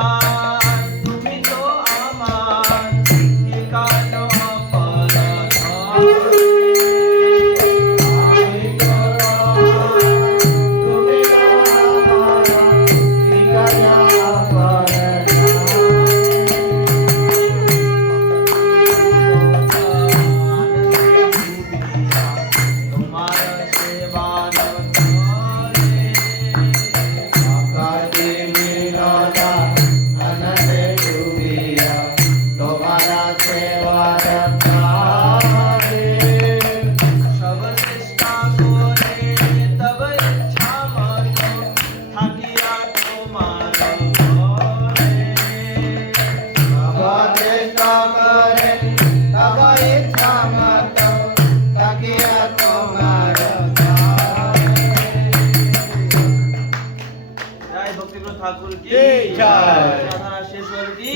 Bhaktivinod ठाकुर की जय। राधानाथ शेषवर की